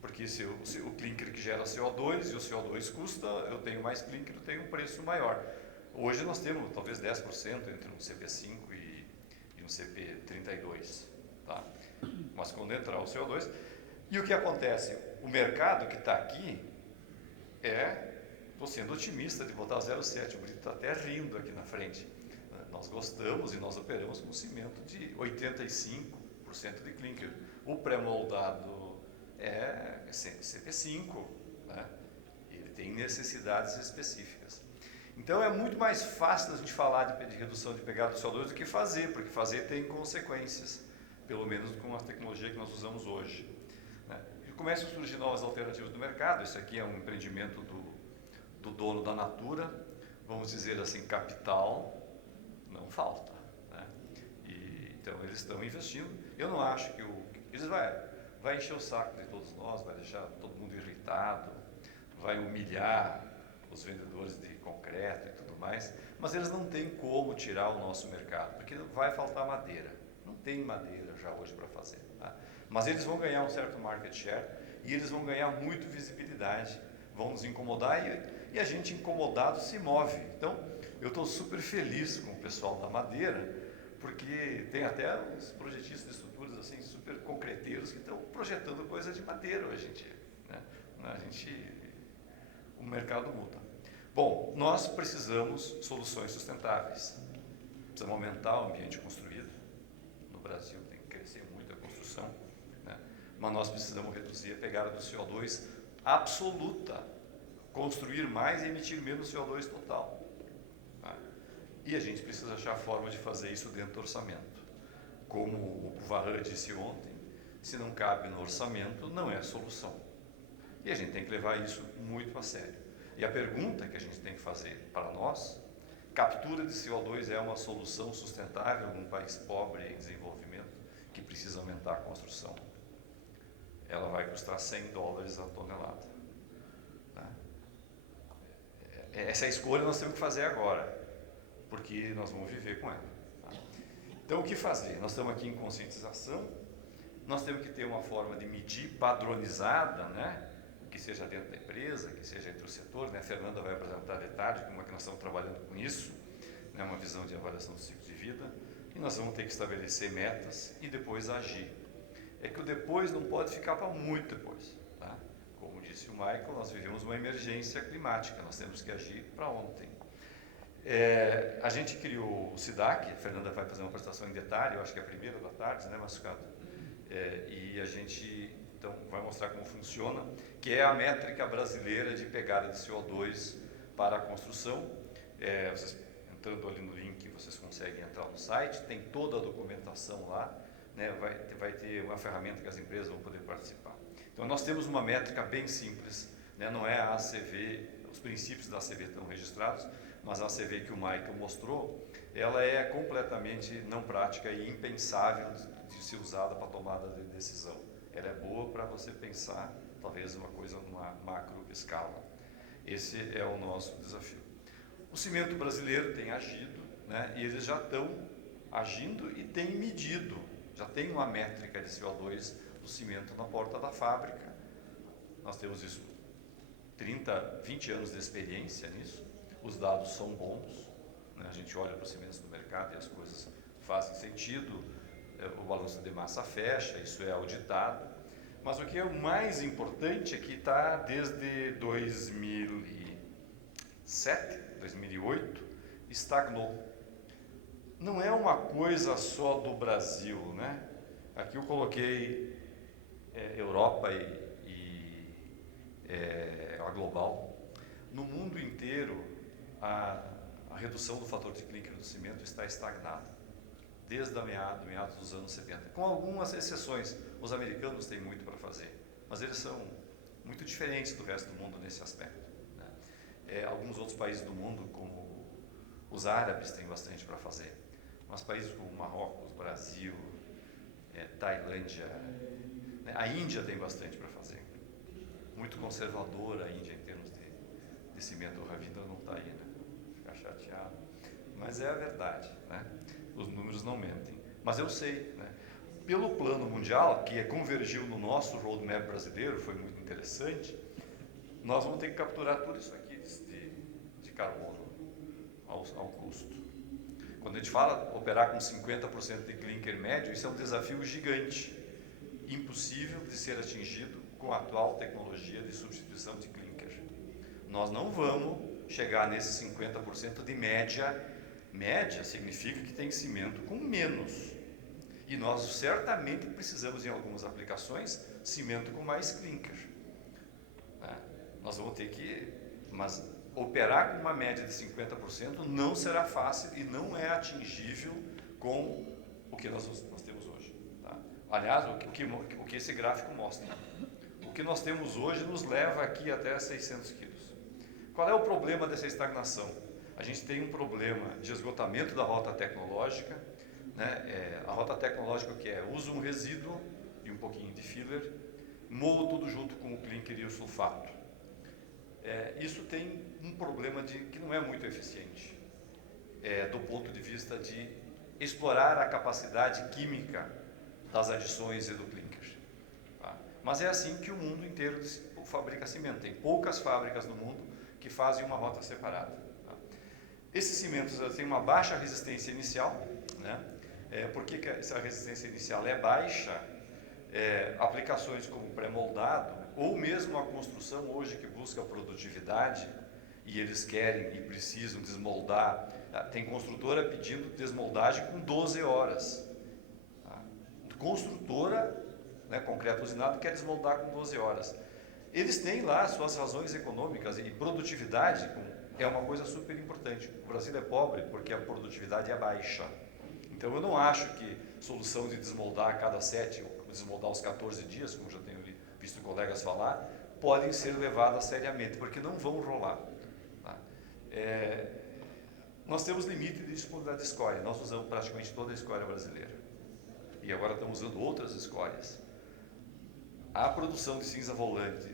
Porque se o clinker que gera CO2 e o CO2 custa, eu tenho mais clinker, eu tenho um preço maior. Hoje nós temos talvez 10% entre um CP5 e um CP32. Tá? Mas quando entrar o CO2... E o que acontece? O mercado que está aqui estou sendo otimista de botar 0,7, o Brito está até rindo aqui na frente. Nós gostamos e nós operamos com cimento de 85% de clinker. O pré-moldado é CP5, né? Ele tem necessidades específicas. Então é muito mais fácil a gente falar de redução de pegada do CO2 do que fazer, porque fazer tem consequências, pelo menos com a tecnologia que nós usamos hoje. Né? E começam a surgir novas alternativas do mercado. Esse aqui é um empreendimento do dono da Natura, vamos dizer assim, capital não falta. Né? Então eles estão investindo. Eu não acho que eles vai encher o saco de todos nós, vai deixar todo mundo irritado, vai humilhar os vendedores de concreto e tudo mais, mas eles não têm como tirar o nosso mercado, porque vai faltar madeira. Não tem madeira já hoje para fazer. Tá? Mas eles vão ganhar um certo market share e eles vão ganhar muito visibilidade. vão nos incomodar e a gente incomodado se move. Então, eu estou super feliz com o pessoal da madeira, porque tem até uns projetistas de estruturas assim, super concreteiros que estão projetando coisa de madeira hoje em dia, né? O mercado muda. Bom, nós precisamos de soluções sustentáveis. Precisamos aumentar o ambiente construído. No Brasil tem que crescer muito a construção, né? Mas nós precisamos reduzir a pegada do CO2 absoluta, construir mais e emitir menos CO2 total. Tá? E a gente precisa achar a forma de fazer isso dentro do orçamento. Como o Varran disse ontem, se não cabe no orçamento, não é solução. E a gente tem que levar isso muito a sério. E a pergunta que a gente tem que fazer para nós, captura de CO2 é uma solução sustentável num país pobre em desenvolvimento que precisa aumentar a construção? Ela vai custar $100 a tonelada. Tá? Essa é a escolha que nós temos que fazer agora, porque nós vamos viver com ela. Tá? Então, o que fazer? Nós estamos aqui em conscientização, nós temos que ter uma forma de medir padronizada, né? Que seja dentro da empresa, que seja entre o setor, né? A Fernanda vai apresentar de tarde como é que nós estamos trabalhando com isso, né? Uma visão de avaliação do ciclo de vida, e nós vamos ter que estabelecer metas e depois agir. É que o depois não pode ficar para muito depois, tá? Como disse o Michael, nós vivemos uma emergência climática, nós temos que agir para ontem. A gente criou o SIDAC, a Fernanda vai fazer uma apresentação em detalhe, eu acho que é a primeira da tarde, né, Massucato? E a gente então vai mostrar como funciona, que é a métrica brasileira de pegada de CO2 para a construção. Vocês, entrando ali no link, vocês conseguem entrar no site, tem toda a documentação lá, né? Vai ter uma ferramenta que as empresas vão poder participar. Então nós temos uma métrica bem simples, né? Não é a ACV, os princípios da ACV estão registrados, mas a ACV que o Michael mostrou, ela é completamente não prática e impensável de ser usada para tomada de decisão. Ela é boa para você pensar, talvez, uma coisa numa macro escala. Esse é o nosso desafio. O cimento brasileiro tem agido, né? E eles já estão agindo e têm medido. Já tem uma métrica de CO2 do cimento na porta da fábrica. Nós temos isso, 30, 20 anos de experiência nisso. Os dados são bons, né? A gente olha para os cimentos do mercado e as coisas fazem sentido. O balanço de massa fecha, isso é auditado, mas o que é o mais importante é que está desde 2007, 2008, estagnou. Não é uma coisa só do Brasil, né? Aqui eu coloquei Europa e a global. No mundo inteiro, a redução do fator de clinker do cimento está estagnada. Desde meados dos anos 70, com algumas exceções. Os americanos têm muito para fazer, mas eles são muito diferentes do resto do mundo nesse aspecto, né? Alguns outros países do mundo, como os árabes, têm bastante para fazer, mas países como Marrocos, Brasil, Tailândia, né? A Índia tem bastante para fazer. Muito conservadora a Índia em termos de cimento. O Ravindra não está aí, né? Fica chateado, mas é a verdade, né? Os números não mentem. Mas eu sei, né? Pelo plano mundial, que convergiu no nosso roadmap brasileiro, foi muito interessante, nós vamos ter que capturar tudo isso aqui de carbono ao custo. Quando a gente fala operar com 50% de clinker médio, isso é um desafio gigante, impossível de ser atingido com a atual tecnologia de substituição de clinker. Nós não vamos chegar nesses 50% de média. Média significa que tem cimento com menos. E nós certamente precisamos, em algumas aplicações, cimento com mais clinker. Nós vamos ter que... Mas operar com uma média de 50% não será fácil e não é atingível com o que nós temos hoje. Tá? Aliás, o que esse gráfico mostra. O que nós temos hoje nos leva aqui até 600 quilos. Qual é o problema dessa estagnação? A gente tem um problema de esgotamento da rota tecnológica, né? A rota tecnológica que usa um resíduo e um pouquinho de filler, moa tudo junto com o clinker e o sulfato. Isso tem um problema que não é muito eficiente, do ponto de vista de explorar a capacidade química das adições e do clinker. Tá? Mas é assim que o mundo inteiro fabrica cimento. Tem poucas fábricas no mundo que fazem uma rota separada. Tá? Esses cimentos têm uma baixa resistência inicial, né? Por que essa resistência inicial é baixa? Aplicações como pré-moldado, ou mesmo a construção hoje que busca produtividade, e eles querem e precisam desmoldar. Tem construtora pedindo desmoldagem com 12 horas. Tá? Construtora, né, concreto usinado, quer desmoldar com 12 horas. Eles têm lá suas razões econômicas, e produtividade é uma coisa super importante. O Brasil é pobre porque a produtividade é baixa. Então eu não acho que solução de desmoldar a cada 7, ou desmoldar aos 14 dias, como já tenho visto colegas falar, podem ser levadas seriamente, porque não vão rolar. Tá? Nós temos limite de disponibilidade de escória, nós usamos praticamente toda a escória brasileira. E agora estamos usando outras escórias. A produção de cinza volante,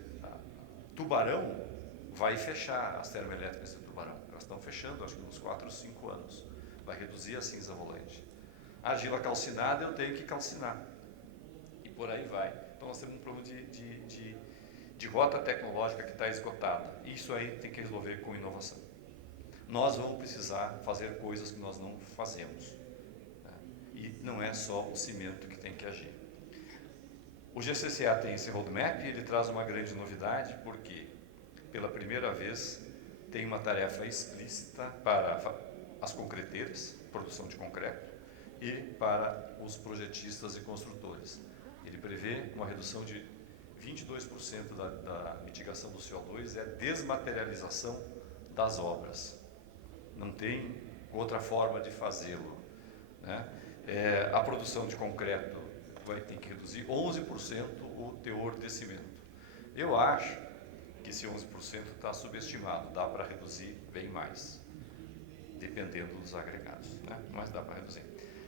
Tubarão, vai fechar as termoelétricas de Tubarão. Elas estão fechando, acho que uns 4 ou 5 anos. Vai reduzir a cinza volante. A argila calcinada eu tenho que calcinar. E por aí vai. Então nós temos um problema de rota tecnológica que está esgotada. Isso aí tem que resolver com inovação. Nós vamos precisar fazer coisas que nós não fazemos. Né? E não é só o cimento que tem que agir. O GCCA tem esse roadmap e ele traz uma grande novidade, porque pela primeira vez tem uma tarefa explícita para as concreteiras, produção de concreto, e para os projetistas e construtores. Ele prevê uma redução de 22% da mitigação do CO2, é desmaterialização das obras. Não tem outra forma de fazê-lo. Né? A produção de concreto vai ter que reduzir 11% o teor de cimento. Eu acho que esse 11% está subestimado, dá para reduzir bem mais, dependendo dos agregados, né? Mas dá para reduzir.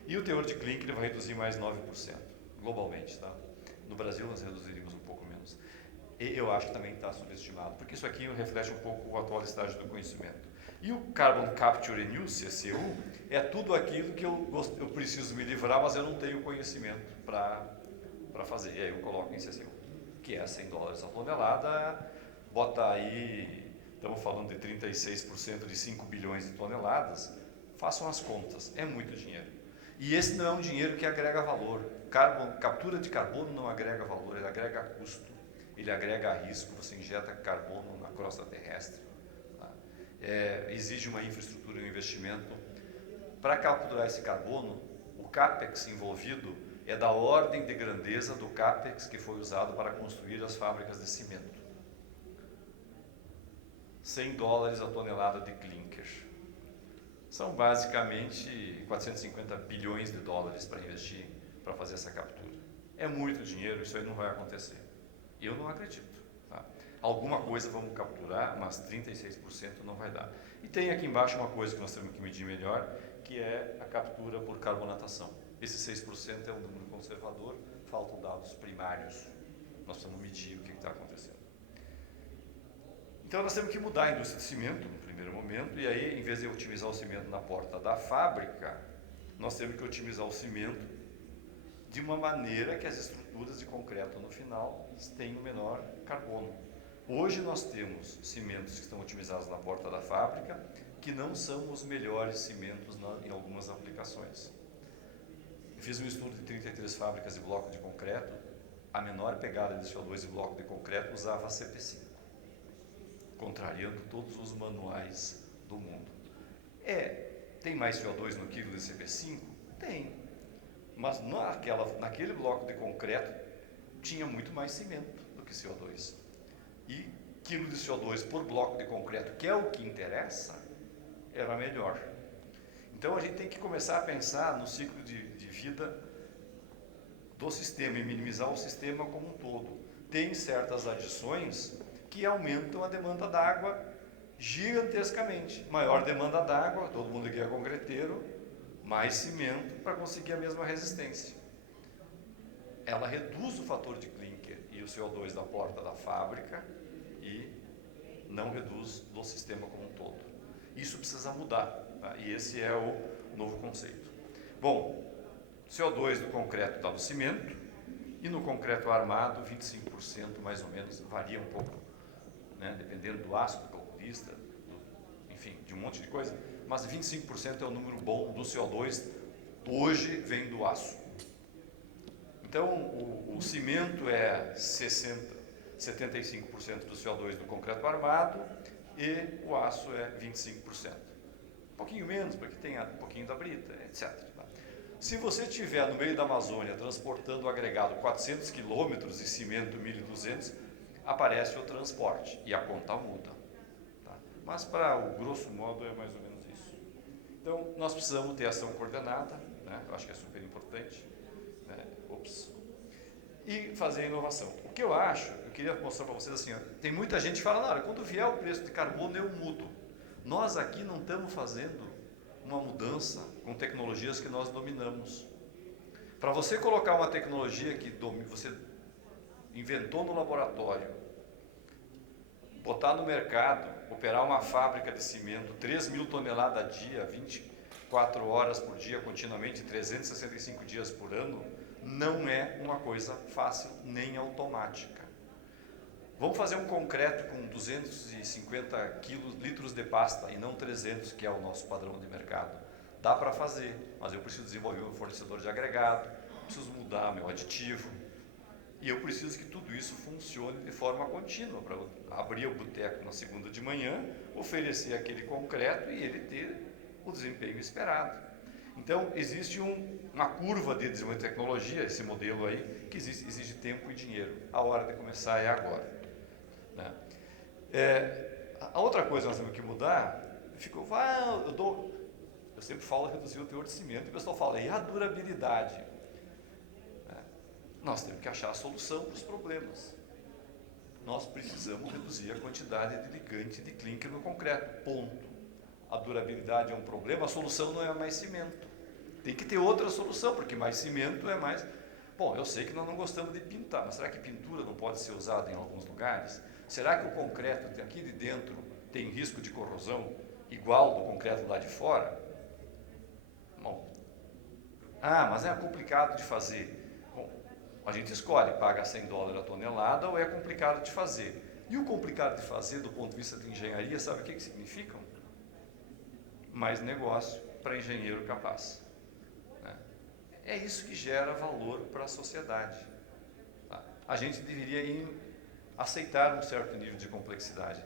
E o teor de clinker vai reduzir mais 9%, globalmente. Tá? No Brasil nós reduziríamos um pouco menos. E eu acho que também está subestimado, porque isso aqui reflete um pouco o atual estágio do conhecimento. E o Carbon Capture and Use, CCU, é tudo aquilo que eu preciso me livrar, mas eu não tenho conhecimento para fazer. E aí eu coloco em CCU, que é $100 a tonelada, bota aí, estamos falando de 36% de 5 bilhões de toneladas, façam as contas, é muito dinheiro. E esse não é um dinheiro que agrega valor. Captura de carbono não agrega valor, ele agrega custo, ele agrega risco, você injeta carbono na crosta terrestre. Exige uma infraestrutura e um investimento. Para capturar esse carbono, o CAPEX envolvido é da ordem de grandeza do CAPEX que foi usado para construir as fábricas de cimento. $100 a tonelada de clinker. São basicamente 450 bilhões de dólares para investir, para fazer essa captura. É muito dinheiro, isso aí não vai acontecer. Eu não acredito. Tá? Alguma coisa vamos capturar, mas 36% não vai dar. E tem aqui embaixo uma coisa que nós temos que medir melhor, que é a captura por carbonatação. Esse 6% é um número conservador, faltam dados primários. Nós precisamos medir o que está acontecendo. Então nós temos que mudar a indústria de cimento, no primeiro momento, e aí, em vez de otimizar o cimento na porta da fábrica, nós temos que otimizar o cimento de uma maneira que as estruturas de concreto no final tenham menor carbono. Hoje nós temos cimentos que estão otimizados na porta da fábrica, que não são os melhores cimentos em algumas aplicações. Eu fiz um estudo de 33 fábricas de bloco de concreto, a menor pegada de CO2 de bloco de concreto usava CP5, contrariando todos os manuais do mundo. Tem mais CO2 no quilo de CP5? Tem, mas naquele bloco de concreto tinha muito mais cimento do que CO2. E quilo de CO2 por bloco de concreto, que é o que interessa, era melhor. Então a gente tem que começar a pensar no ciclo de vida do sistema e minimizar o sistema como um todo. Tem certas adições que aumentam a demanda d'água gigantescamente. Maior demanda d'água, todo mundo aqui é concreteiro, mais cimento para conseguir a mesma resistência. Ela reduz o fator de clinker e o CO2 da porta da fábrica e não reduz do sistema como um todo. Isso precisa mudar, tá? E esse é o novo conceito. Bom, CO2 do concreto está no cimento E no concreto armado, 25% mais ou menos, varia um pouco, né, dependendo do aço, do calculista, enfim, de um monte de coisa, mas 25% é o número bom do CO2, hoje vem do aço. Então, o cimento é 75% do CO2 do concreto armado e o aço é 25%. Um pouquinho menos, porque tem um pouquinho da brita, etc. Se você estiver no meio da Amazônia transportando o agregado 400 quilômetros e cimento 1.200, aparece o transporte e a conta muda. Tá? Mas, para o grosso modo, é mais ou menos isso. Então, nós precisamos ter ação coordenada, né? Eu acho que é super importante, né? E fazer a inovação. O que eu acho, eu queria mostrar para vocês assim, ó, tem muita gente que fala, quando vier o preço de carbono eu mudo. Nós aqui não estamos fazendo uma mudança com tecnologias que nós dominamos. Para você colocar uma tecnologia que você inventou no laboratório, botar no mercado, operar uma fábrica de cimento, 3.000 toneladas a dia, 24 horas por dia, continuamente, 365 dias por ano, não é uma coisa fácil nem automática. Vamos fazer um concreto com 250 litros de pasta e não 300, que é o nosso padrão de mercado. Dá para fazer, mas eu preciso desenvolver um fornecedor de agregado, preciso mudar meu aditivo, e eu preciso que tudo isso funcione de forma contínua, para abrir o boteco na segunda de manhã, oferecer aquele concreto e ele ter o desempenho esperado. Então, existe uma curva de desenvolvimento de tecnologia, esse modelo aí, que exige tempo e dinheiro. A hora de começar é agora. Né? A outra coisa que nós temos que mudar, eu sempre falo reduzir o teor de cimento, e o pessoal fala, e a durabilidade? Nós temos que achar a solução para os problemas. Nós precisamos reduzir a quantidade de ligante de clinker no concreto, ponto. A durabilidade é um problema, a solução não é mais cimento. Tem que ter outra solução, porque mais cimento é mais... Bom, eu sei que nós não gostamos de pintar, mas será que pintura não pode ser usada em alguns lugares? Será que o concreto aqui de dentro tem risco de corrosão igual do concreto lá de fora? Bom, mas é complicado de fazer. Bom, a gente escolhe, paga $100 a tonelada ou é complicado de fazer. E o complicado de fazer, do ponto de vista de engenharia, sabe o que significa? Mais negócio para engenheiro capaz. É isso que gera valor para a sociedade. A gente deveria aceitar um certo nível de complexidade,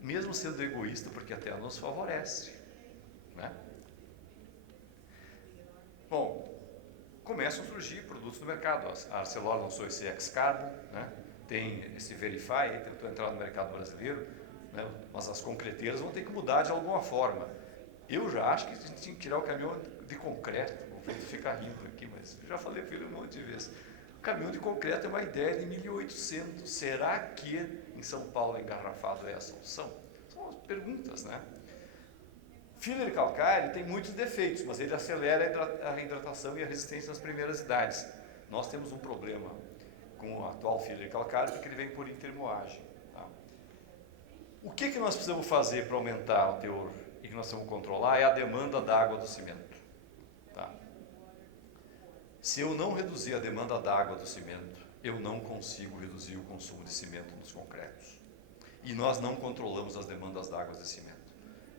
mesmo sendo egoísta, porque até nos favorece. Né? Bom, começam a surgir produtos no mercado. A Arcelor lançou esse X-Carbon, né? Tem esse Verify, tentou entrar no mercado brasileiro, né? Mas as concreteiras vão ter que mudar de alguma forma. Eu já acho que a gente tinha que tirar o caminhão de concreto. Vou ficar rindo aqui, mas eu já falei para ele um monte de vezes. O caminhão de concreto é uma ideia de 1800. Será que em São Paulo engarrafado é a solução? São as perguntas, né? Filler calcário tem muitos defeitos, mas ele acelera a reidratação e a resistência nas primeiras idades. Nós temos um problema com o atual filler calcário, porque ele vem por intermoagem. Tá? O que nós precisamos fazer para aumentar o teor e que nós precisamos controlar é a demanda d'água do cimento. Tá? Se eu não reduzir a demanda d'água do cimento, eu não consigo reduzir o consumo de cimento nos concretos. E nós não controlamos as demandas d'água de cimento.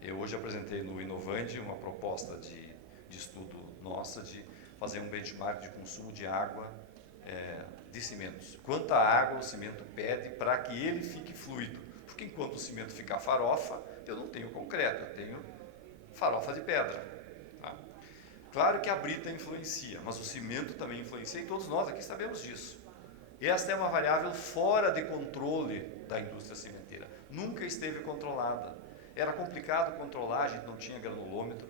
Eu hoje apresentei no Inovandi uma proposta de estudo nossa de fazer um benchmark de consumo de água de cimentos. Quanta água o cimento pede para que ele fique fluido. Porque enquanto o cimento ficar farofa, eu não tenho concreto, eu tenho farofa de pedra. Tá? Claro que a brita influencia, mas o cimento também influencia e todos nós aqui sabemos disso. Esta é uma variável fora de controle da indústria cimenteira. Nunca esteve controlada. Era complicado controlar, a gente não tinha granulômetro,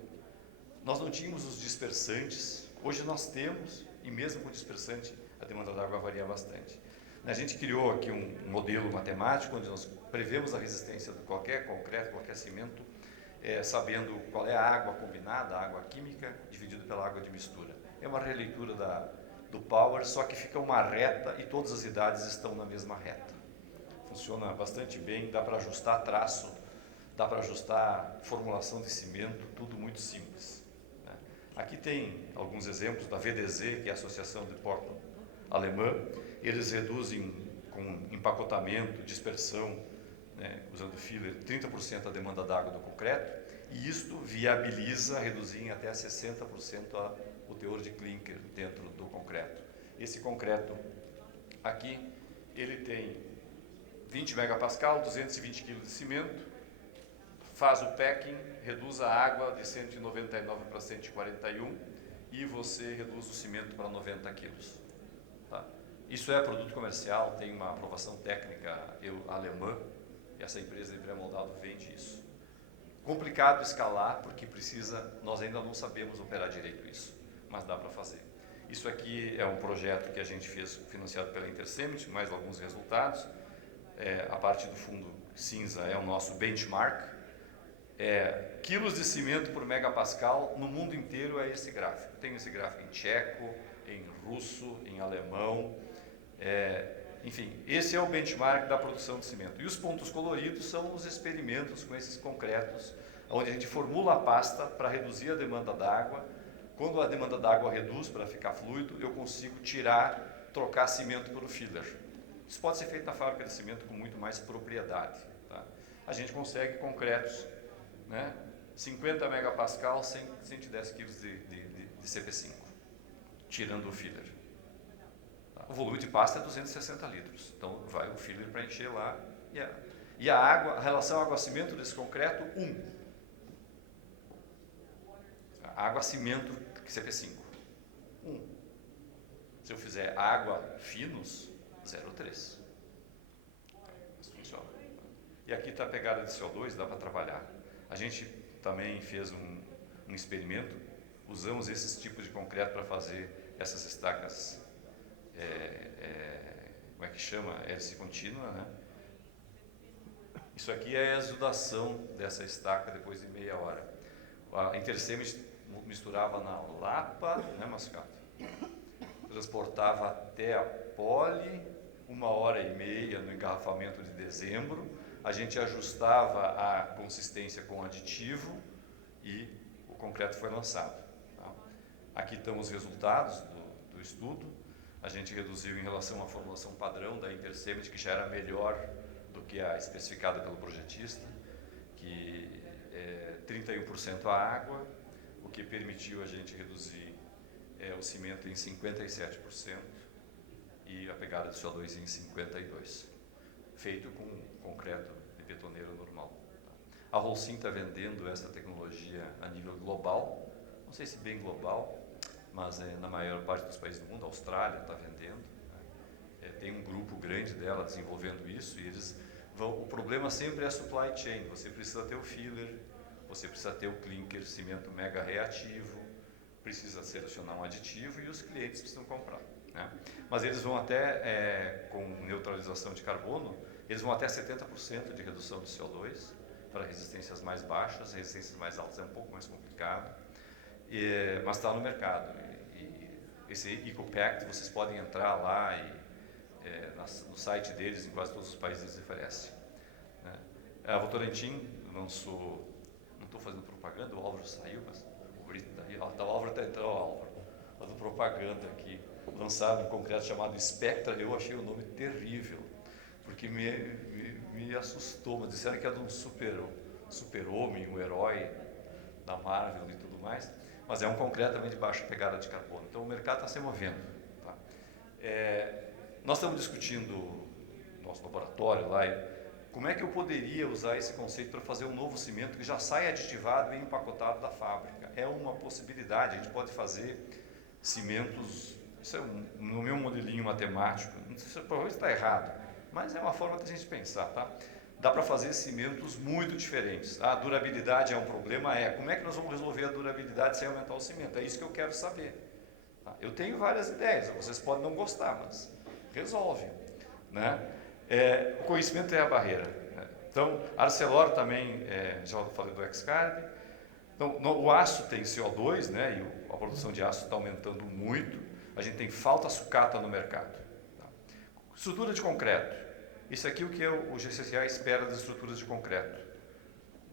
nós não tínhamos os dispersantes, hoje nós temos, e mesmo com dispersante, a demanda d'água varia bastante. A gente criou aqui um modelo matemático, onde nós prevemos a resistência de qualquer concreto, qualquer cimento, sabendo qual é a água combinada, a água química, dividido pela água de mistura. É uma releitura do Power, só que fica uma reta e todas as idades estão na mesma reta. Funciona bastante bem, dá para ajustar traço, dá para ajustar formulação de cimento, tudo muito simples. Né? Aqui tem alguns exemplos da VDZ, que é a Associação de Portland, alemã. Eles reduzem com empacotamento, dispersão, né, usando filler, 30% a demanda d'água do concreto, e isto viabiliza reduzir em até 60% o teor de clinker dentro do concreto. Esse concreto aqui, ele tem 20 megapascal, 220 kg de cimento, faz o packing, reduz a água de 199 para 141 e você reduz o cimento para 90 quilos. Tá? Isso é produto comercial, tem uma aprovação técnica alemã, essa empresa de pré-moldado vende isso. Complicado escalar, porque nós ainda não sabemos operar direito isso, mas dá para fazer. Isso aqui é um projeto que a gente fez financiado pela Intercement, mais alguns resultados. A parte do fundo cinza é o nosso benchmark. Quilos de cimento por megapascal no mundo inteiro é esse gráfico. Tem esse gráfico em tcheco, em russo, em alemão. Enfim, esse é o benchmark da produção de cimento. E os pontos coloridos são os experimentos com esses concretos, onde a gente formula a pasta para reduzir a demanda d'água. Quando a demanda d'água reduz para ficar fluido, eu consigo trocar cimento por filler. Isso pode ser feito na fábrica de cimento com muito mais propriedade. Tá? A gente consegue concretos, né, 50 megapascal, 110 kg de CP5, tirando o filler. Tá? O volume de pasta é 260 litros, então vai o filler para encher lá. E a água, a relação água-cimento desse concreto, 1. Água-cimento CP5, 1. Se eu fizer água finos, 0,3. Isso funciona. E aqui está a pegada de CO2, dá para trabalhar. A gente também fez um experimento, usamos esses tipos de concreto para fazer essas estacas, como é que chama? Hélice contínua, né? Isso aqui é a exudação dessa estaca depois de meia hora. A Intercement misturava na lapa, né, Mascato? Transportava até a poli, 1h30 no engarrafamento de dezembro. A gente ajustava a consistência com aditivo e o concreto foi lançado. Tá? Aqui estão os resultados do estudo. A gente reduziu em relação à formulação padrão da Intercement, que já era melhor do que a especificada pelo projetista, que é 31% a água, o que permitiu a gente reduzir o cimento em 57% e a pegada de CO2 em 52%, feito com concreto de betoneira normal. A Holcim está vendendo essa tecnologia a nível global, não sei se bem global, mas na maior parte dos países do mundo. A Austrália está vendendo, né? Tem um grupo grande dela desenvolvendo isso, e o problema sempre é a supply chain. Você precisa ter o filler, você precisa ter o clinker, cimento mega reativo, precisa selecionar um aditivo e os clientes precisam comprar, né? Mas eles vão até, com neutralização de carbono, eles vão até 70% de redução de CO2 para resistências mais baixas. Resistências mais altas é um pouco mais complicado, mas está no mercado. Esse EcoPact, vocês podem entrar lá no site deles, em quase todos os países eles oferecem, né? A Votorantim lançou, não estou fazendo propaganda, o Álvaro saiu, mas o Brito está aí, o Álvaro está entrando, o Álvaro, fazendo propaganda aqui, lançado um concreto chamado Spectra. Eu achei o nome terrível, porque me assustou, mas disseram que é de um super-homem, um herói da Marvel e tudo mais, mas é um concreto também de baixa pegada de carbono. Então o mercado está se movendo. Tá? Nós estamos discutindo no nosso laboratório lá, como é que eu poderia usar esse conceito para fazer um novo cimento que já sai aditivado e empacotado da fábrica. É uma possibilidade. A gente pode fazer cimentos, isso é no meu modelinho matemático, não sei se provavelmente está errado, mas é uma forma de a gente pensar, tá? Dá para fazer cimentos muito diferentes. A durabilidade é um problema? Como é que nós vamos resolver a durabilidade sem aumentar o cimento? É isso que eu quero saber. Tá? Eu tenho várias ideias, vocês podem não gostar, mas resolve, né? O conhecimento é a barreira, né? Então, Arcelor também, já falei do X-Carb. Então, o aço tem CO2, né? E a produção de aço está aumentando muito. A gente tem falta sucata no mercado. Tá? Estrutura de concreto. Isso aqui é o que o GCCA espera das estruturas de concreto.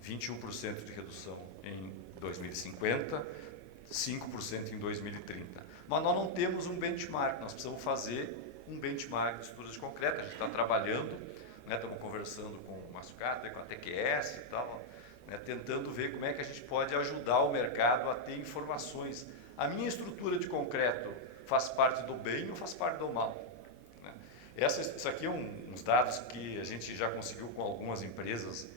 21% de redução em 2050, 5% em 2030. Mas nós não temos um benchmark, nós precisamos fazer um benchmark de estruturas de concreto. A gente está trabalhando, né, estamos conversando com o Massucata, com a TQS e tal, né, tentando ver como é que a gente pode ajudar o mercado a ter informações. A minha estrutura de concreto faz parte do bem ou faz parte do mal? Né? Isso aqui é uns dados que a gente já conseguiu com algumas empresas,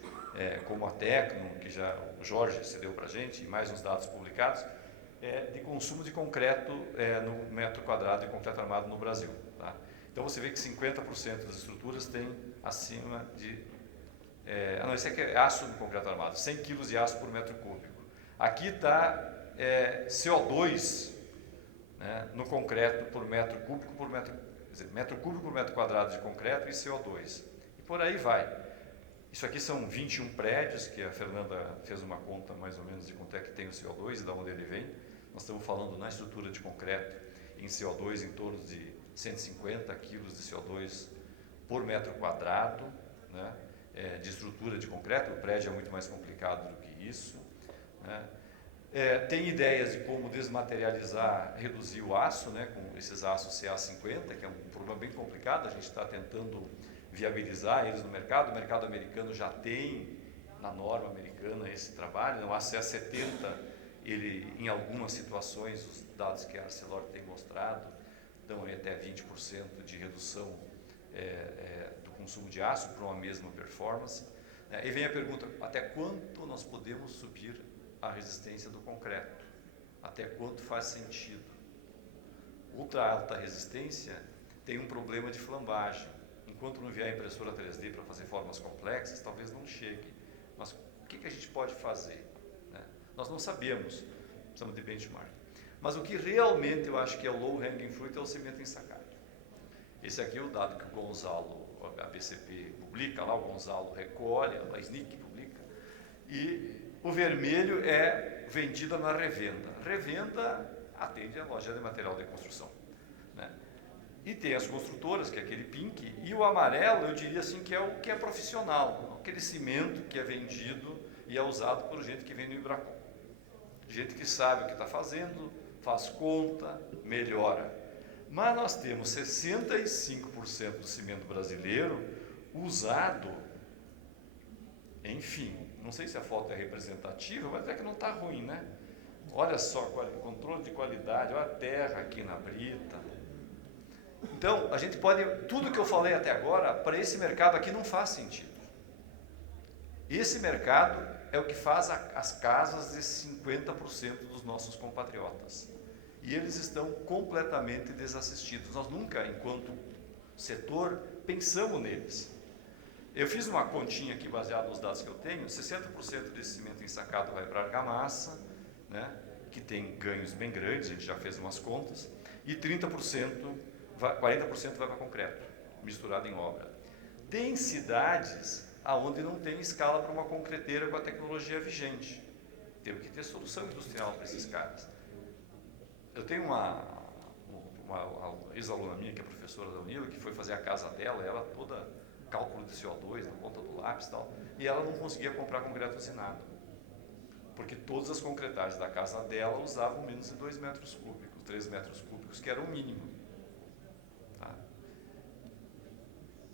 como a Tecno, que já o Jorge cedeu para a gente, e mais uns dados publicados, de consumo de concreto no metro quadrado de concreto armado no Brasil. Tá? Então você vê que 50% das estruturas têm acima de... não, esse aqui é aço no concreto armado, 100 kg de aço por metro cúbico. Aqui está CO2, né, no concreto por metro cúbico por metro... Quer dizer, metro cúbico por metro quadrado de concreto e CO2. E por aí vai. Isso aqui são 21 prédios, que a Fernanda fez uma conta mais ou menos de quanto é que tem o CO2 e de onde ele vem. Nós estamos falando na estrutura de concreto em CO2 em torno de 150 quilos de CO2 por metro quadrado, né, de estrutura de concreto. O prédio é muito mais complicado do que isso. Né. Tem ideias de como desmaterializar, reduzir o aço, né, com esses aços CA50, que é um problema bem complicado. A gente está tentando viabilizar eles no mercado. O mercado americano já tem, na norma americana, esse trabalho. O aço CA70, ele, em algumas situações, os dados que a Arcelor tem mostrado, dão até 20% de redução do consumo de aço para uma mesma performance. E vem a pergunta, até quanto nós podemos subir a resistência do concreto? Até quanto faz sentido? Ultra alta resistência tem um problema de flambagem. Enquanto não vier a impressora 3D para fazer formas complexas, talvez não chegue. Mas o que a gente pode fazer? Né? Nós não sabemos, precisamos de benchmark. Mas o que realmente eu acho que é o low hanging fruit é o cimento ensacado. Esse aqui é o dado que o Gonzalo, a BCP publica, lá o Gonzalo recolhe, a SNIC publica, e o vermelho é vendida na revenda. Revenda atende a loja de material de construção. Né? E tem as construtoras, que é aquele pink, e o amarelo, eu diria assim, que é o que é profissional, aquele cimento que é vendido e é usado por gente que vem no Ibracon. Gente que sabe o que está fazendo, faz conta, melhora. Mas nós temos 65% do cimento brasileiro usado, enfim, não sei se a foto é representativa, mas é que não está ruim, né? Olha só, controle de qualidade, olha a terra aqui na brita. Então, a gente pode, tudo que eu falei até agora, para esse mercado aqui não faz sentido. Esse mercado é o que faz as casas de 50% dos nossos compatriotas. E eles estão completamente desassistidos. Nós nunca, enquanto setor, pensamos neles. Eu fiz uma continha aqui baseada nos dados que eu tenho, 60% desse cimento ensacado vai para a argamassa, né, que tem ganhos bem grandes, a gente já fez umas contas, e 40% vai para concreto, misturado em obra. Tem cidades onde não tem escala para uma concreteira com a tecnologia vigente. Temos que ter solução industrial para esses caras. Eu tenho uma ex-aluna minha, que é professora da Unila, que foi fazer a casa dela, ela toda cálculo de CO2 na ponta do lápis e tal, e ela não conseguia comprar concreto usinado, porque todas as concretagens da casa dela usavam menos de 2 metros cúbicos, 3 metros cúbicos, que era o mínimo. Tá?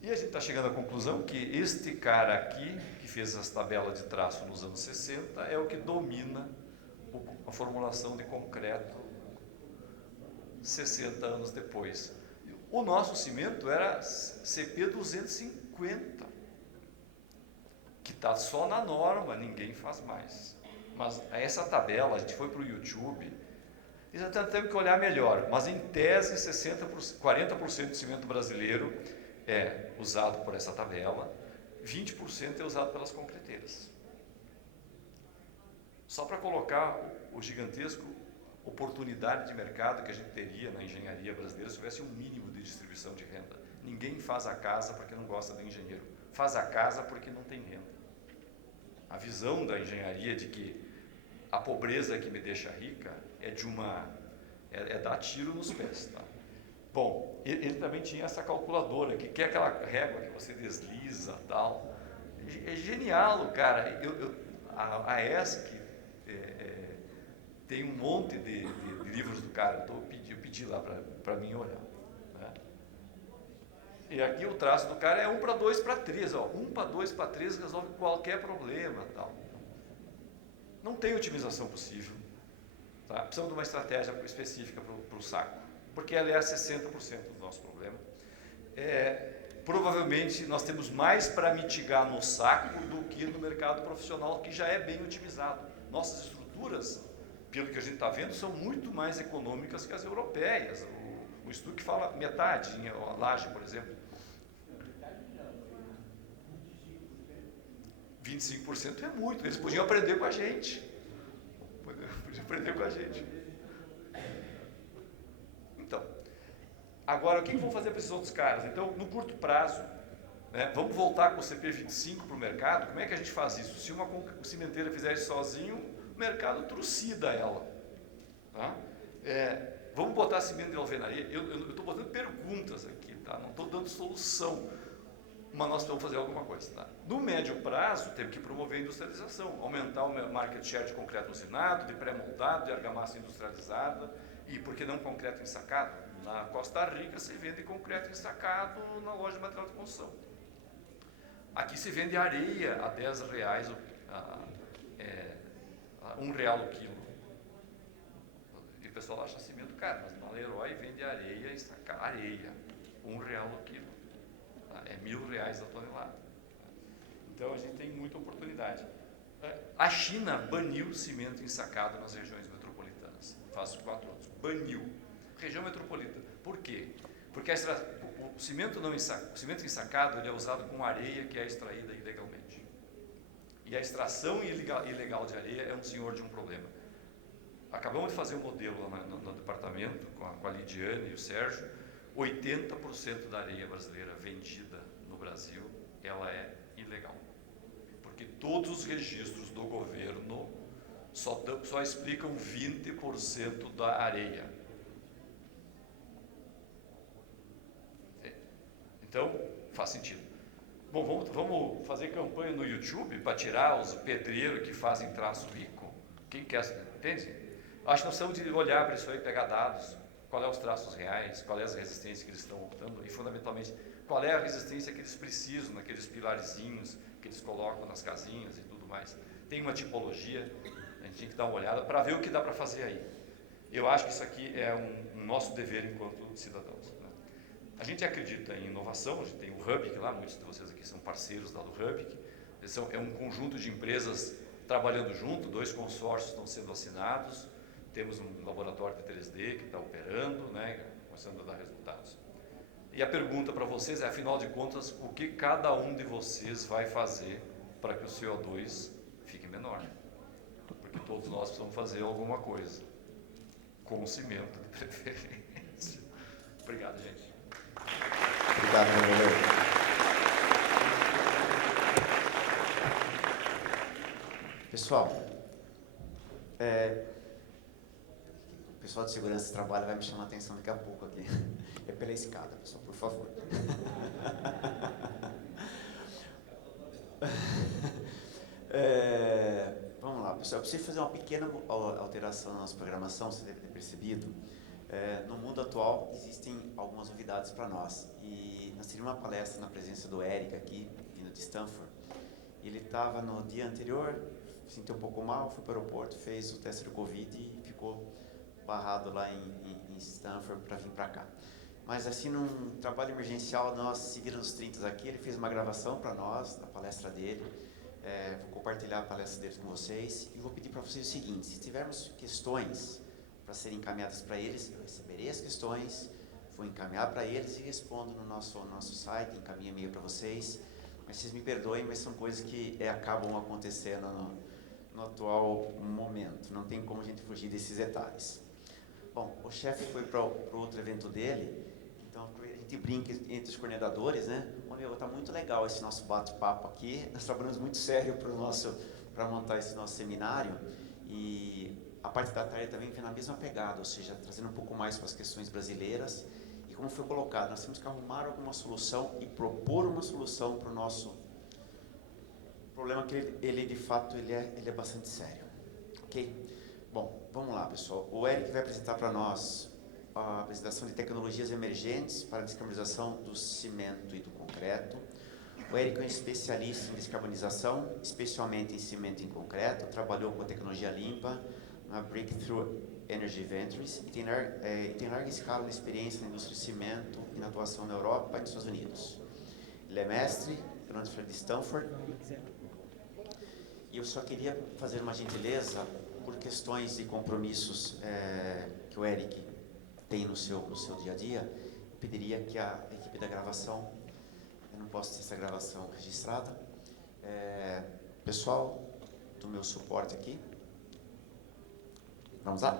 E a gente está chegando à conclusão que este cara aqui, que fez as tabelas de traço nos anos 60, é o que domina a formulação de concreto 60 anos depois. O nosso cimento era CP 250, que está só na norma, ninguém faz mais. Mas essa tabela, a gente foi para o YouTube, e já temos que olhar melhor, mas em tese 40% do cimento brasileiro é usado por essa tabela, 20% é usado pelas concreteiras. Só para colocar o gigantesco oportunidade de mercado que a gente teria na engenharia brasileira se tivesse um mínimo de distribuição de renda. Ninguém faz a casa porque não gosta do engenheiro, faz a casa porque não tem renda. A visão da engenharia de que a pobreza que me deixa rica é dar tiro nos pés. Tá? Bom, ele também tinha essa calculadora, que é aquela régua que você desliza e tal. É genial, cara. A ESC tem um monte de livros do cara, então eu pedi lá para mim olhar. Né? E aqui o traço do cara é 1 para 2 para 3, ó. 1 para 2 para 3 resolve qualquer problema, tal. Não tem otimização possível. Tá? Precisamos de uma estratégia específica para o saco, porque ela é 60% do nosso problema. Provavelmente nós temos mais para mitigar no saco do que no mercado profissional, que já é bem otimizado. Nossas estruturas, pelo que a gente está vendo, são muito mais econômicas que as europeias. O estudo que fala metade, a laje, por exemplo. 25% é muito, eles podiam aprender com a gente. Podiam aprender com a gente. Então, agora o que vão fazer para esses outros caras? Então, no curto prazo, né, vamos voltar com o CP25 para o mercado. Como é que a gente faz isso? Se uma cimenteira fizer isso sozinho, o mercado trucida ela. Tá? Vamos botar cimento de alvenaria. Eu estou botando perguntas aqui, tá? Não estou dando solução, mas nós vamos fazer alguma coisa. Tá? No médio prazo, temos que promover a industrialização, aumentar o market share de concreto usinado, de pré-moldado, de argamassa industrializada, e por que não concreto ensacado? Na Costa Rica se vende concreto ensacado na loja de material de construção. Aqui se vende areia a R$10, R$1 o quilo. E o pessoal acha cimento caro, mas na Leroy vende areia ensacada, areia, R$1 o quilo. É R$1.000 a tonelada. Então a gente tem muita oportunidade. A China baniu cimento ensacado nas regiões metropolitanas, faz 4 anos. Baniu. Região metropolitana. Por quê? Porque o cimento ensacado ele é usado com areia que é extraída ilegalmente. E a extração ilegal de areia é um senhor de um problema. Acabamos de fazer um modelo lá no departamento com a Lidiane e o Sérgio. 80% da areia brasileira vendida no Brasil, ela é ilegal. Porque todos os registros do governo só explicam 20% da areia. Então, faz sentido. Bom, vamos fazer campanha no YouTube para tirar os pedreiros que fazem traço rico. Quem quer, entende? Acho que nós precisamos de olhar para isso aí, pegar dados, qual é os traços reais, qual é as resistências que eles estão optando e, fundamentalmente, qual é a resistência que eles precisam naqueles pilarzinhos que eles colocam nas casinhas e tudo mais. Tem uma tipologia, a gente tem que dar uma olhada para ver o que dá para fazer aí. Eu acho que isso aqui é um nosso dever enquanto cidadãos. Né? A gente acredita em inovação, a gente tem o Hubik lá, muitos de vocês aqui são parceiros lá do Hubik. É um conjunto de empresas trabalhando junto, 2 consórcios estão sendo assinados, temos um laboratório de 3D que está operando, né, começando a dar resultados. E a pergunta para vocês é, afinal de contas, o que cada um de vocês vai fazer para que o CO2 fique menor? Porque todos nós precisamos fazer alguma coisa, com cimento de preferência. Obrigado, gente. Obrigado, meu. Pessoal, o pessoal de segurança de trabalho vai me chamar a atenção daqui a pouco aqui. É pela escada, pessoal, por favor. Vamos lá, pessoal. Eu preciso fazer uma pequena alteração na nossa programação, você deve ter percebido. No mundo atual, existem algumas novidades para nós. E nós teríamos uma palestra na presença do Eric aqui, vindo de Stanford. Ele estava no dia anterior, sentiu um pouco mal, foi para o aeroporto, fez o teste do Covid e ficou barrado lá em Stanford para vir para cá. Mas assim, num trabalho emergencial, nós se viram nos 30 aqui, ele fez uma gravação para nós, da palestra dele. Vou compartilhar a palestra dele com vocês e vou pedir para vocês o seguinte: se tivermos questões para serem encaminhadas para eles, eu receberei as questões, vou encaminhar para eles e respondo no nosso site, encaminho e-mail para vocês. Mas vocês me perdoem, mas são coisas que acabam acontecendo no atual momento, não tem como a gente fugir desses detalhes. Bom, o chefe foi para o outro evento dele, então a gente brinca entre os coordenadores, né? Olha, está muito legal esse nosso bate-papo aqui, nós trabalhamos muito sério para montar esse nosso seminário, e a parte da tarde também vem na mesma pegada, ou seja, trazendo um pouco mais para as questões brasileiras, e como foi colocado, nós temos que arrumar alguma solução e propor uma solução para o nosso problema, que ele de fato ele é bastante sério, ok? Bom, vamos lá, pessoal. O Eric vai apresentar para nós a apresentação de tecnologias emergentes para a descarbonização do cimento e do concreto. O Eric é um especialista em descarbonização, especialmente em cimento e em concreto. Trabalhou com tecnologia limpa na Breakthrough Energy Ventures e tem larga escala de experiência na indústria de cimento e na atuação na Europa e nos Estados Unidos. Ele é mestre pela Universidade de Stanford. E eu só queria fazer uma gentileza, por questões e compromissos que o Eric tem no seu dia a dia, pediria que a equipe da gravação, eu não posso ter essa gravação registrada, pessoal do meu suporte aqui, vamos lá?